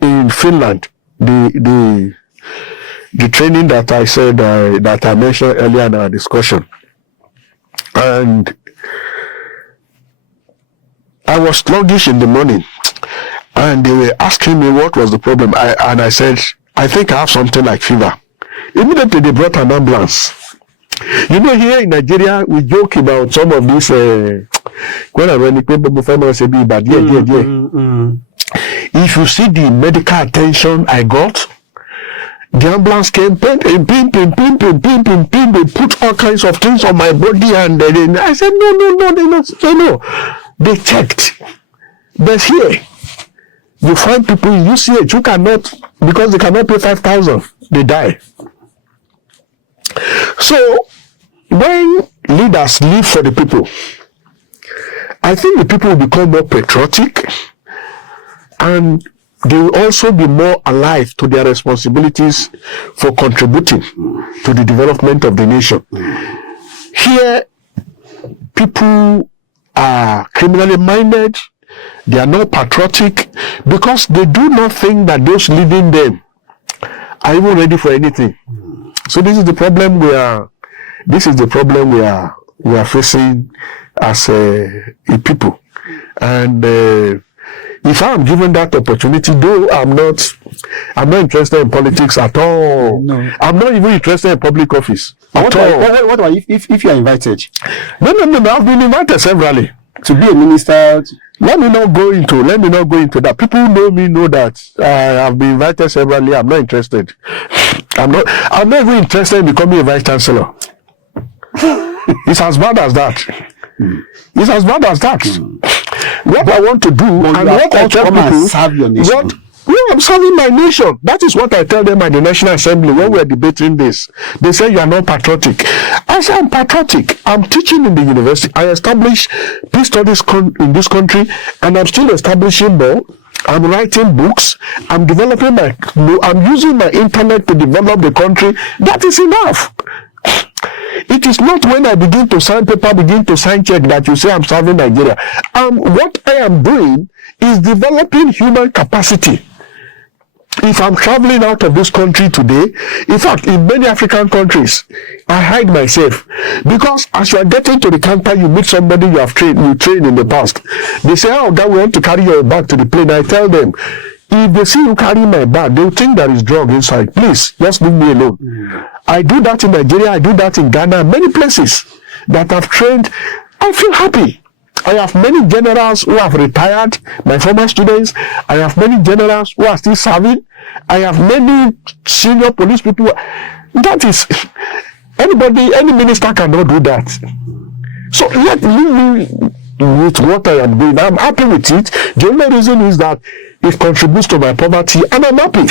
in Finland. The training that I said that I mentioned earlier in our discussion, and I was sluggish in the morning, and they were asking me what was the problem, and I said, I think I have something like fever. Immediately they brought an ambulance. You know, here in Nigeria, we joke about some of these, if you see the medical attention I got, the ambulance came, they put all kinds of things on my body, and I said, no. They checked. But here, you find people in UCH who cannot, because they cannot pay 5,000, they die. So, when leaders live for the people, I think the people will become more patriotic, and they will also be more alive to their responsibilities for contributing to the development of the nation. Here, people are criminally minded, they are not patriotic, because they do not think that those leading them are even ready for anything. So this is the problem we are facing as a people. And if I'm given that opportunity, though I'm not interested in politics at all. No. I'm not even interested in public office at all. What about if you are invited? No. I've been invited severally To be a minister. Let me not go into that. People who know me know that I have been invited severally. I'm not interested. I'm not even interested in becoming a vice chancellor. It's as bad as that. It's as bad as that. What I want to do, and what I tell people, serve your nation. I'm serving my nation. That is what I tell them at the National Assembly when we are debating this. They say you are not patriotic. I say I'm patriotic. I'm teaching in the university. I established peace studies in this country, and I'm still establishing more. I'm writing books. I'm developing I'm using my internet to develop the country. That is enough. It is not when I begin to sign paper, begin to sign check that you say I'm serving Nigeria. What I am doing is developing human capacity. If I'm traveling out of this country today, in fact, in many African countries, I hide myself. Because as you are getting to the counter, you meet somebody you trained in the past. They say, oh, God, we want to carry your bag to the plane. I tell them, if they see you carry my bag, they will think there is drug inside. Please, just leave me alone. I do that in Nigeria, I do that in Ghana, many places that I've trained. I feel happy. I have many generals who have retired, my former students. I have many generals who are still serving. I have many senior police people. That is, any minister cannot do that. So let me with what I am doing. I'm happy with it. The only reason is that it contributes to my poverty, and I'm happy.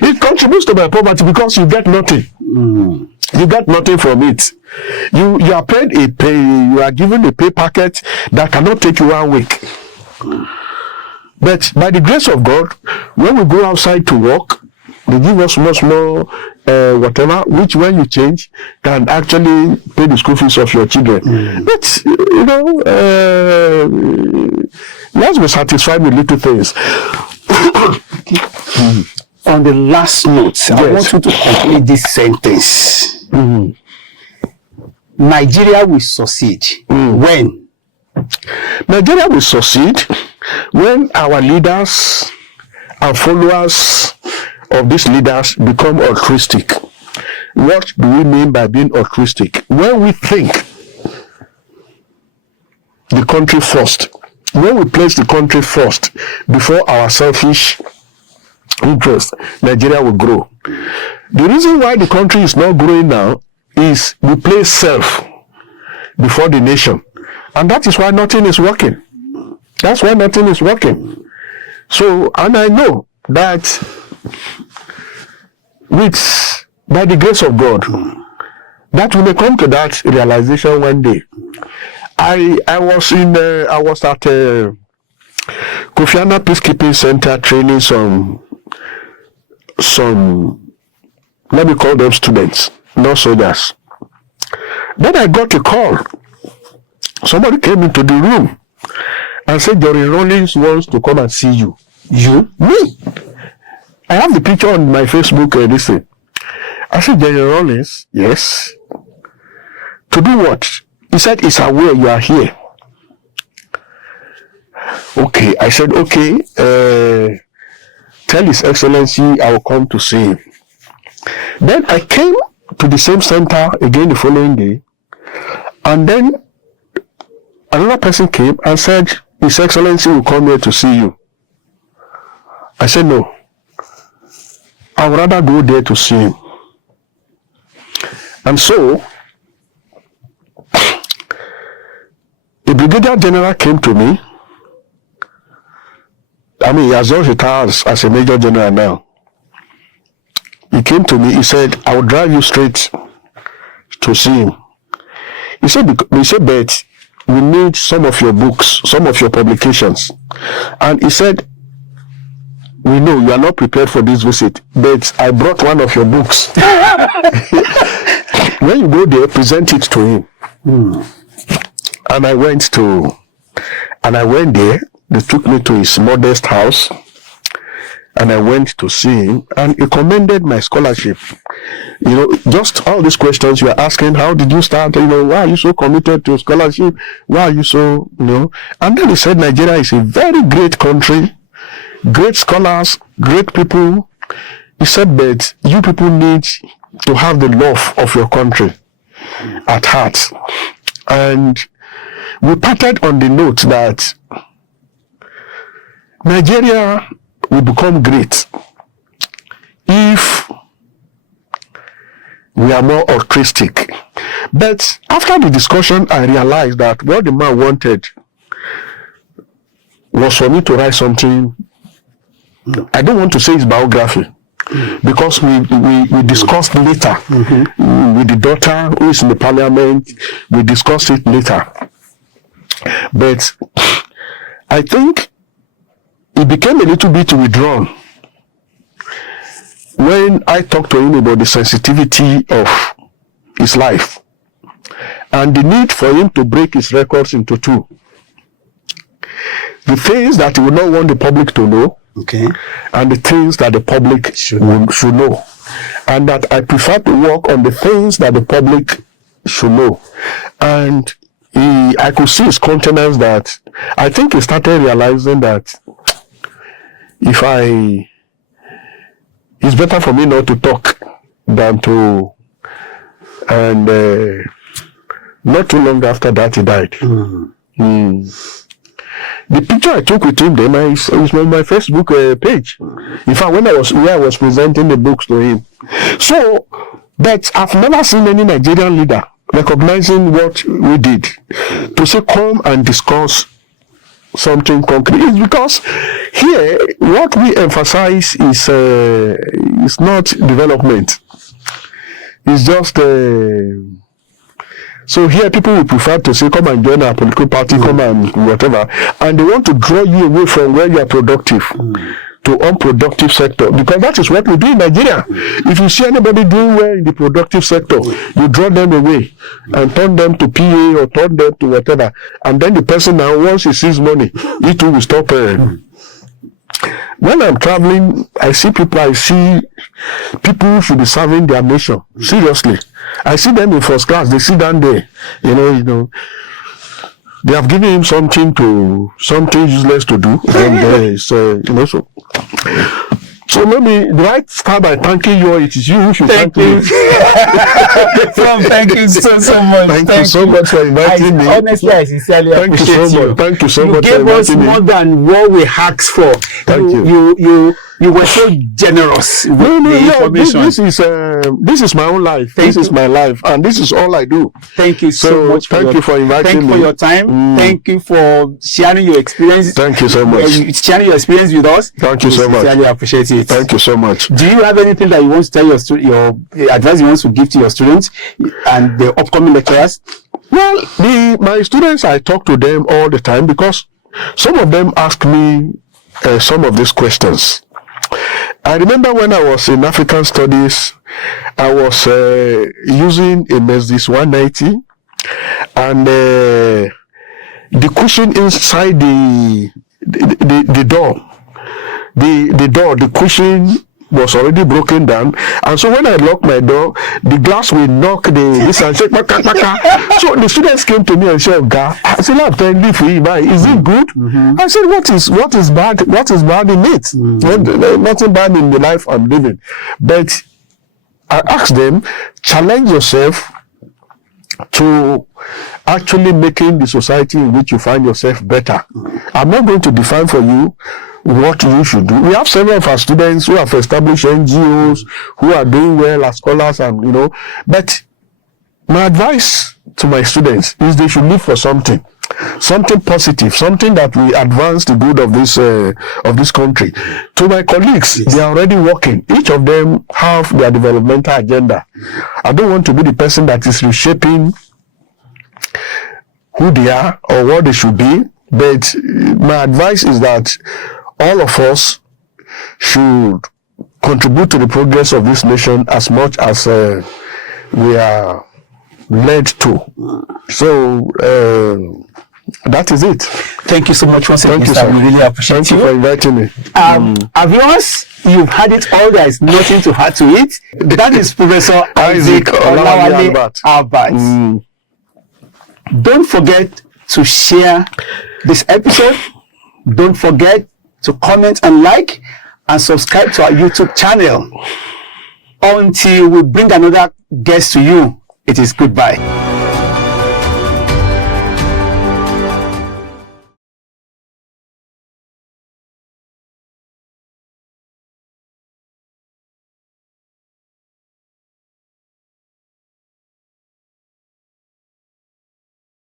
It contributes to my poverty because you get nothing. You get nothing from it. You are paid you are given a pay packet that cannot take you 1 week. But by the grace of God, when we go outside to work, they give us much more whatever, which when you change can actually pay the school fees of your children. But let's be satisfied with little things. On the last note, yes. I want you to complete this sentence. Nigeria will succeed when? Nigeria will succeed when our leaders and followers of these leaders become altruistic. What do we mean by being altruistic? When we think the country first, when we place the country first before our selfish interest, Nigeria will grow. The reason why the country is not growing now is we place self before the nation. And that is why nothing is working. That's why nothing is working. So, and I know that by the grace of God, that we may come to that realization one day. I was at Kofi Annan Peacekeeping Center training some, let me call them students, not soldiers. Then I got a call. Somebody came into the room and said, Jerry Rawlings wants to come and see you. You? Me? I have the picture on my Facebook. Listen. I said, Jerry Rawlings, yes. To do what? He said, he's aware you are here. Okay. I said, okay. Tell His Excellency I will come to see him. Then I came to the same center again the following day. And then another person came and said, His Excellency will come here to see you. I said, no. I would rather go there to see him. And so, the Brigadier General came to me. I mean, he has just retired as a Major General now. He came to me, he said, I will drive you straight to see him. He said, but we need some of your books, some of your publications. And he said, we know you are not prepared for this visit, but I brought one of your books. When you go there, present it to him. And I went there. They took me to his modest house, and I went to see him, and he commended my scholarship. You know, just all these questions you are asking, how did you start? You know, why are you so committed to scholarship? Why are you so, you know? And then he said, Nigeria is a very great country, great scholars, great people. He said, but you people need to have the love of your country at heart. And we parted on the note that Nigeria will become great if we are more altruistic. But after the discussion, I realized that what the man wanted was for me to write something. I don't want to say his biography, because we discussed later with the daughter who is in the parliament. We discussed it later. But I think he became a little bit withdrawn when I talked to him about the sensitivity of his life and the need for him to break his records into two. The things that he would not want the public to know, and the things that the public should know. And that I prefer to work on the things that the public should know. And I could see his countenance that I think he started realizing that it's better for me not to talk than to, and not too long after that he died. The picture I took with him then is on my Facebook page. In fact, when I was presenting the books to him. So, but I've never seen any Nigerian leader recognizing what we did to say come and discuss something concrete. It's because here what we emphasize is not development. It's just so here people will prefer to say come and join our political party, come and whatever, and they want to draw you away from where you are productive to unproductive sector, because that is what we do in Nigeria. If you see anybody doing well in the productive sector, you draw them away and turn them to PA or turn them to whatever, and then the person now, once he sees money, he too will stop. When I'm traveling, I see people who should be serving their nation. Seriously. I see them in first class, they sit down there, you know, they have given him something useless to do, and so maybe the right start by thanking you, it is you who should thank me. Thank you so much. Thank you so much for inviting me. Honestly, I sincerely appreciate you. Thank you so much. You gave us more than what we asked for. Thank you. You were so generous with the information. This is my own life. This is my life, and this is all I do. Thank you so much. Thank you for inviting me. Thank you for your time. Thank you for sharing your experience. Thank you so much. Sharing your experience with us. Thank you so much. Really appreciate it. Thank you so much. Do you have anything that you want to tell your advice you want to give to your students and the upcoming lecturers? Well, my students, I talk to them all the time because some of them ask me some of these questions. I remember when I was in African Studies, I was using a Mercedes 190, and the cushion inside the door, the cushion was already broken down, and so when I locked my door, the glass will knock this and say, baka, baka. So the students came to me and said, "Ga, I said, is it good?" I said, what is bad? What is bad in it? Nothing bad in the life I'm living. But I asked them, challenge yourself to actually making the society in which you find yourself better. I'm not going to define for you what you should do. We have several of our students who have established NGOs, who are doing well as scholars, and but my advice to my students is they should live for something positive, something that will advance the good of this country. To my colleagues, they are already working. Each of them have their developmental agenda. I don't want to be the person that is reshaping who they are or what they should be, but my advice is that all of us should contribute to the progress of this nation as much as we are led to. So that is it. Thank you so much once again, sir. We really appreciate Thank you for inviting me. Viewers, you've had it all. There is nothing to add to it. That is Professor Isaac Olawale Albert. Don't forget to share this episode. Don't forget to comment and like and subscribe to our YouTube channel. Until we bring another guest to you, it is goodbye.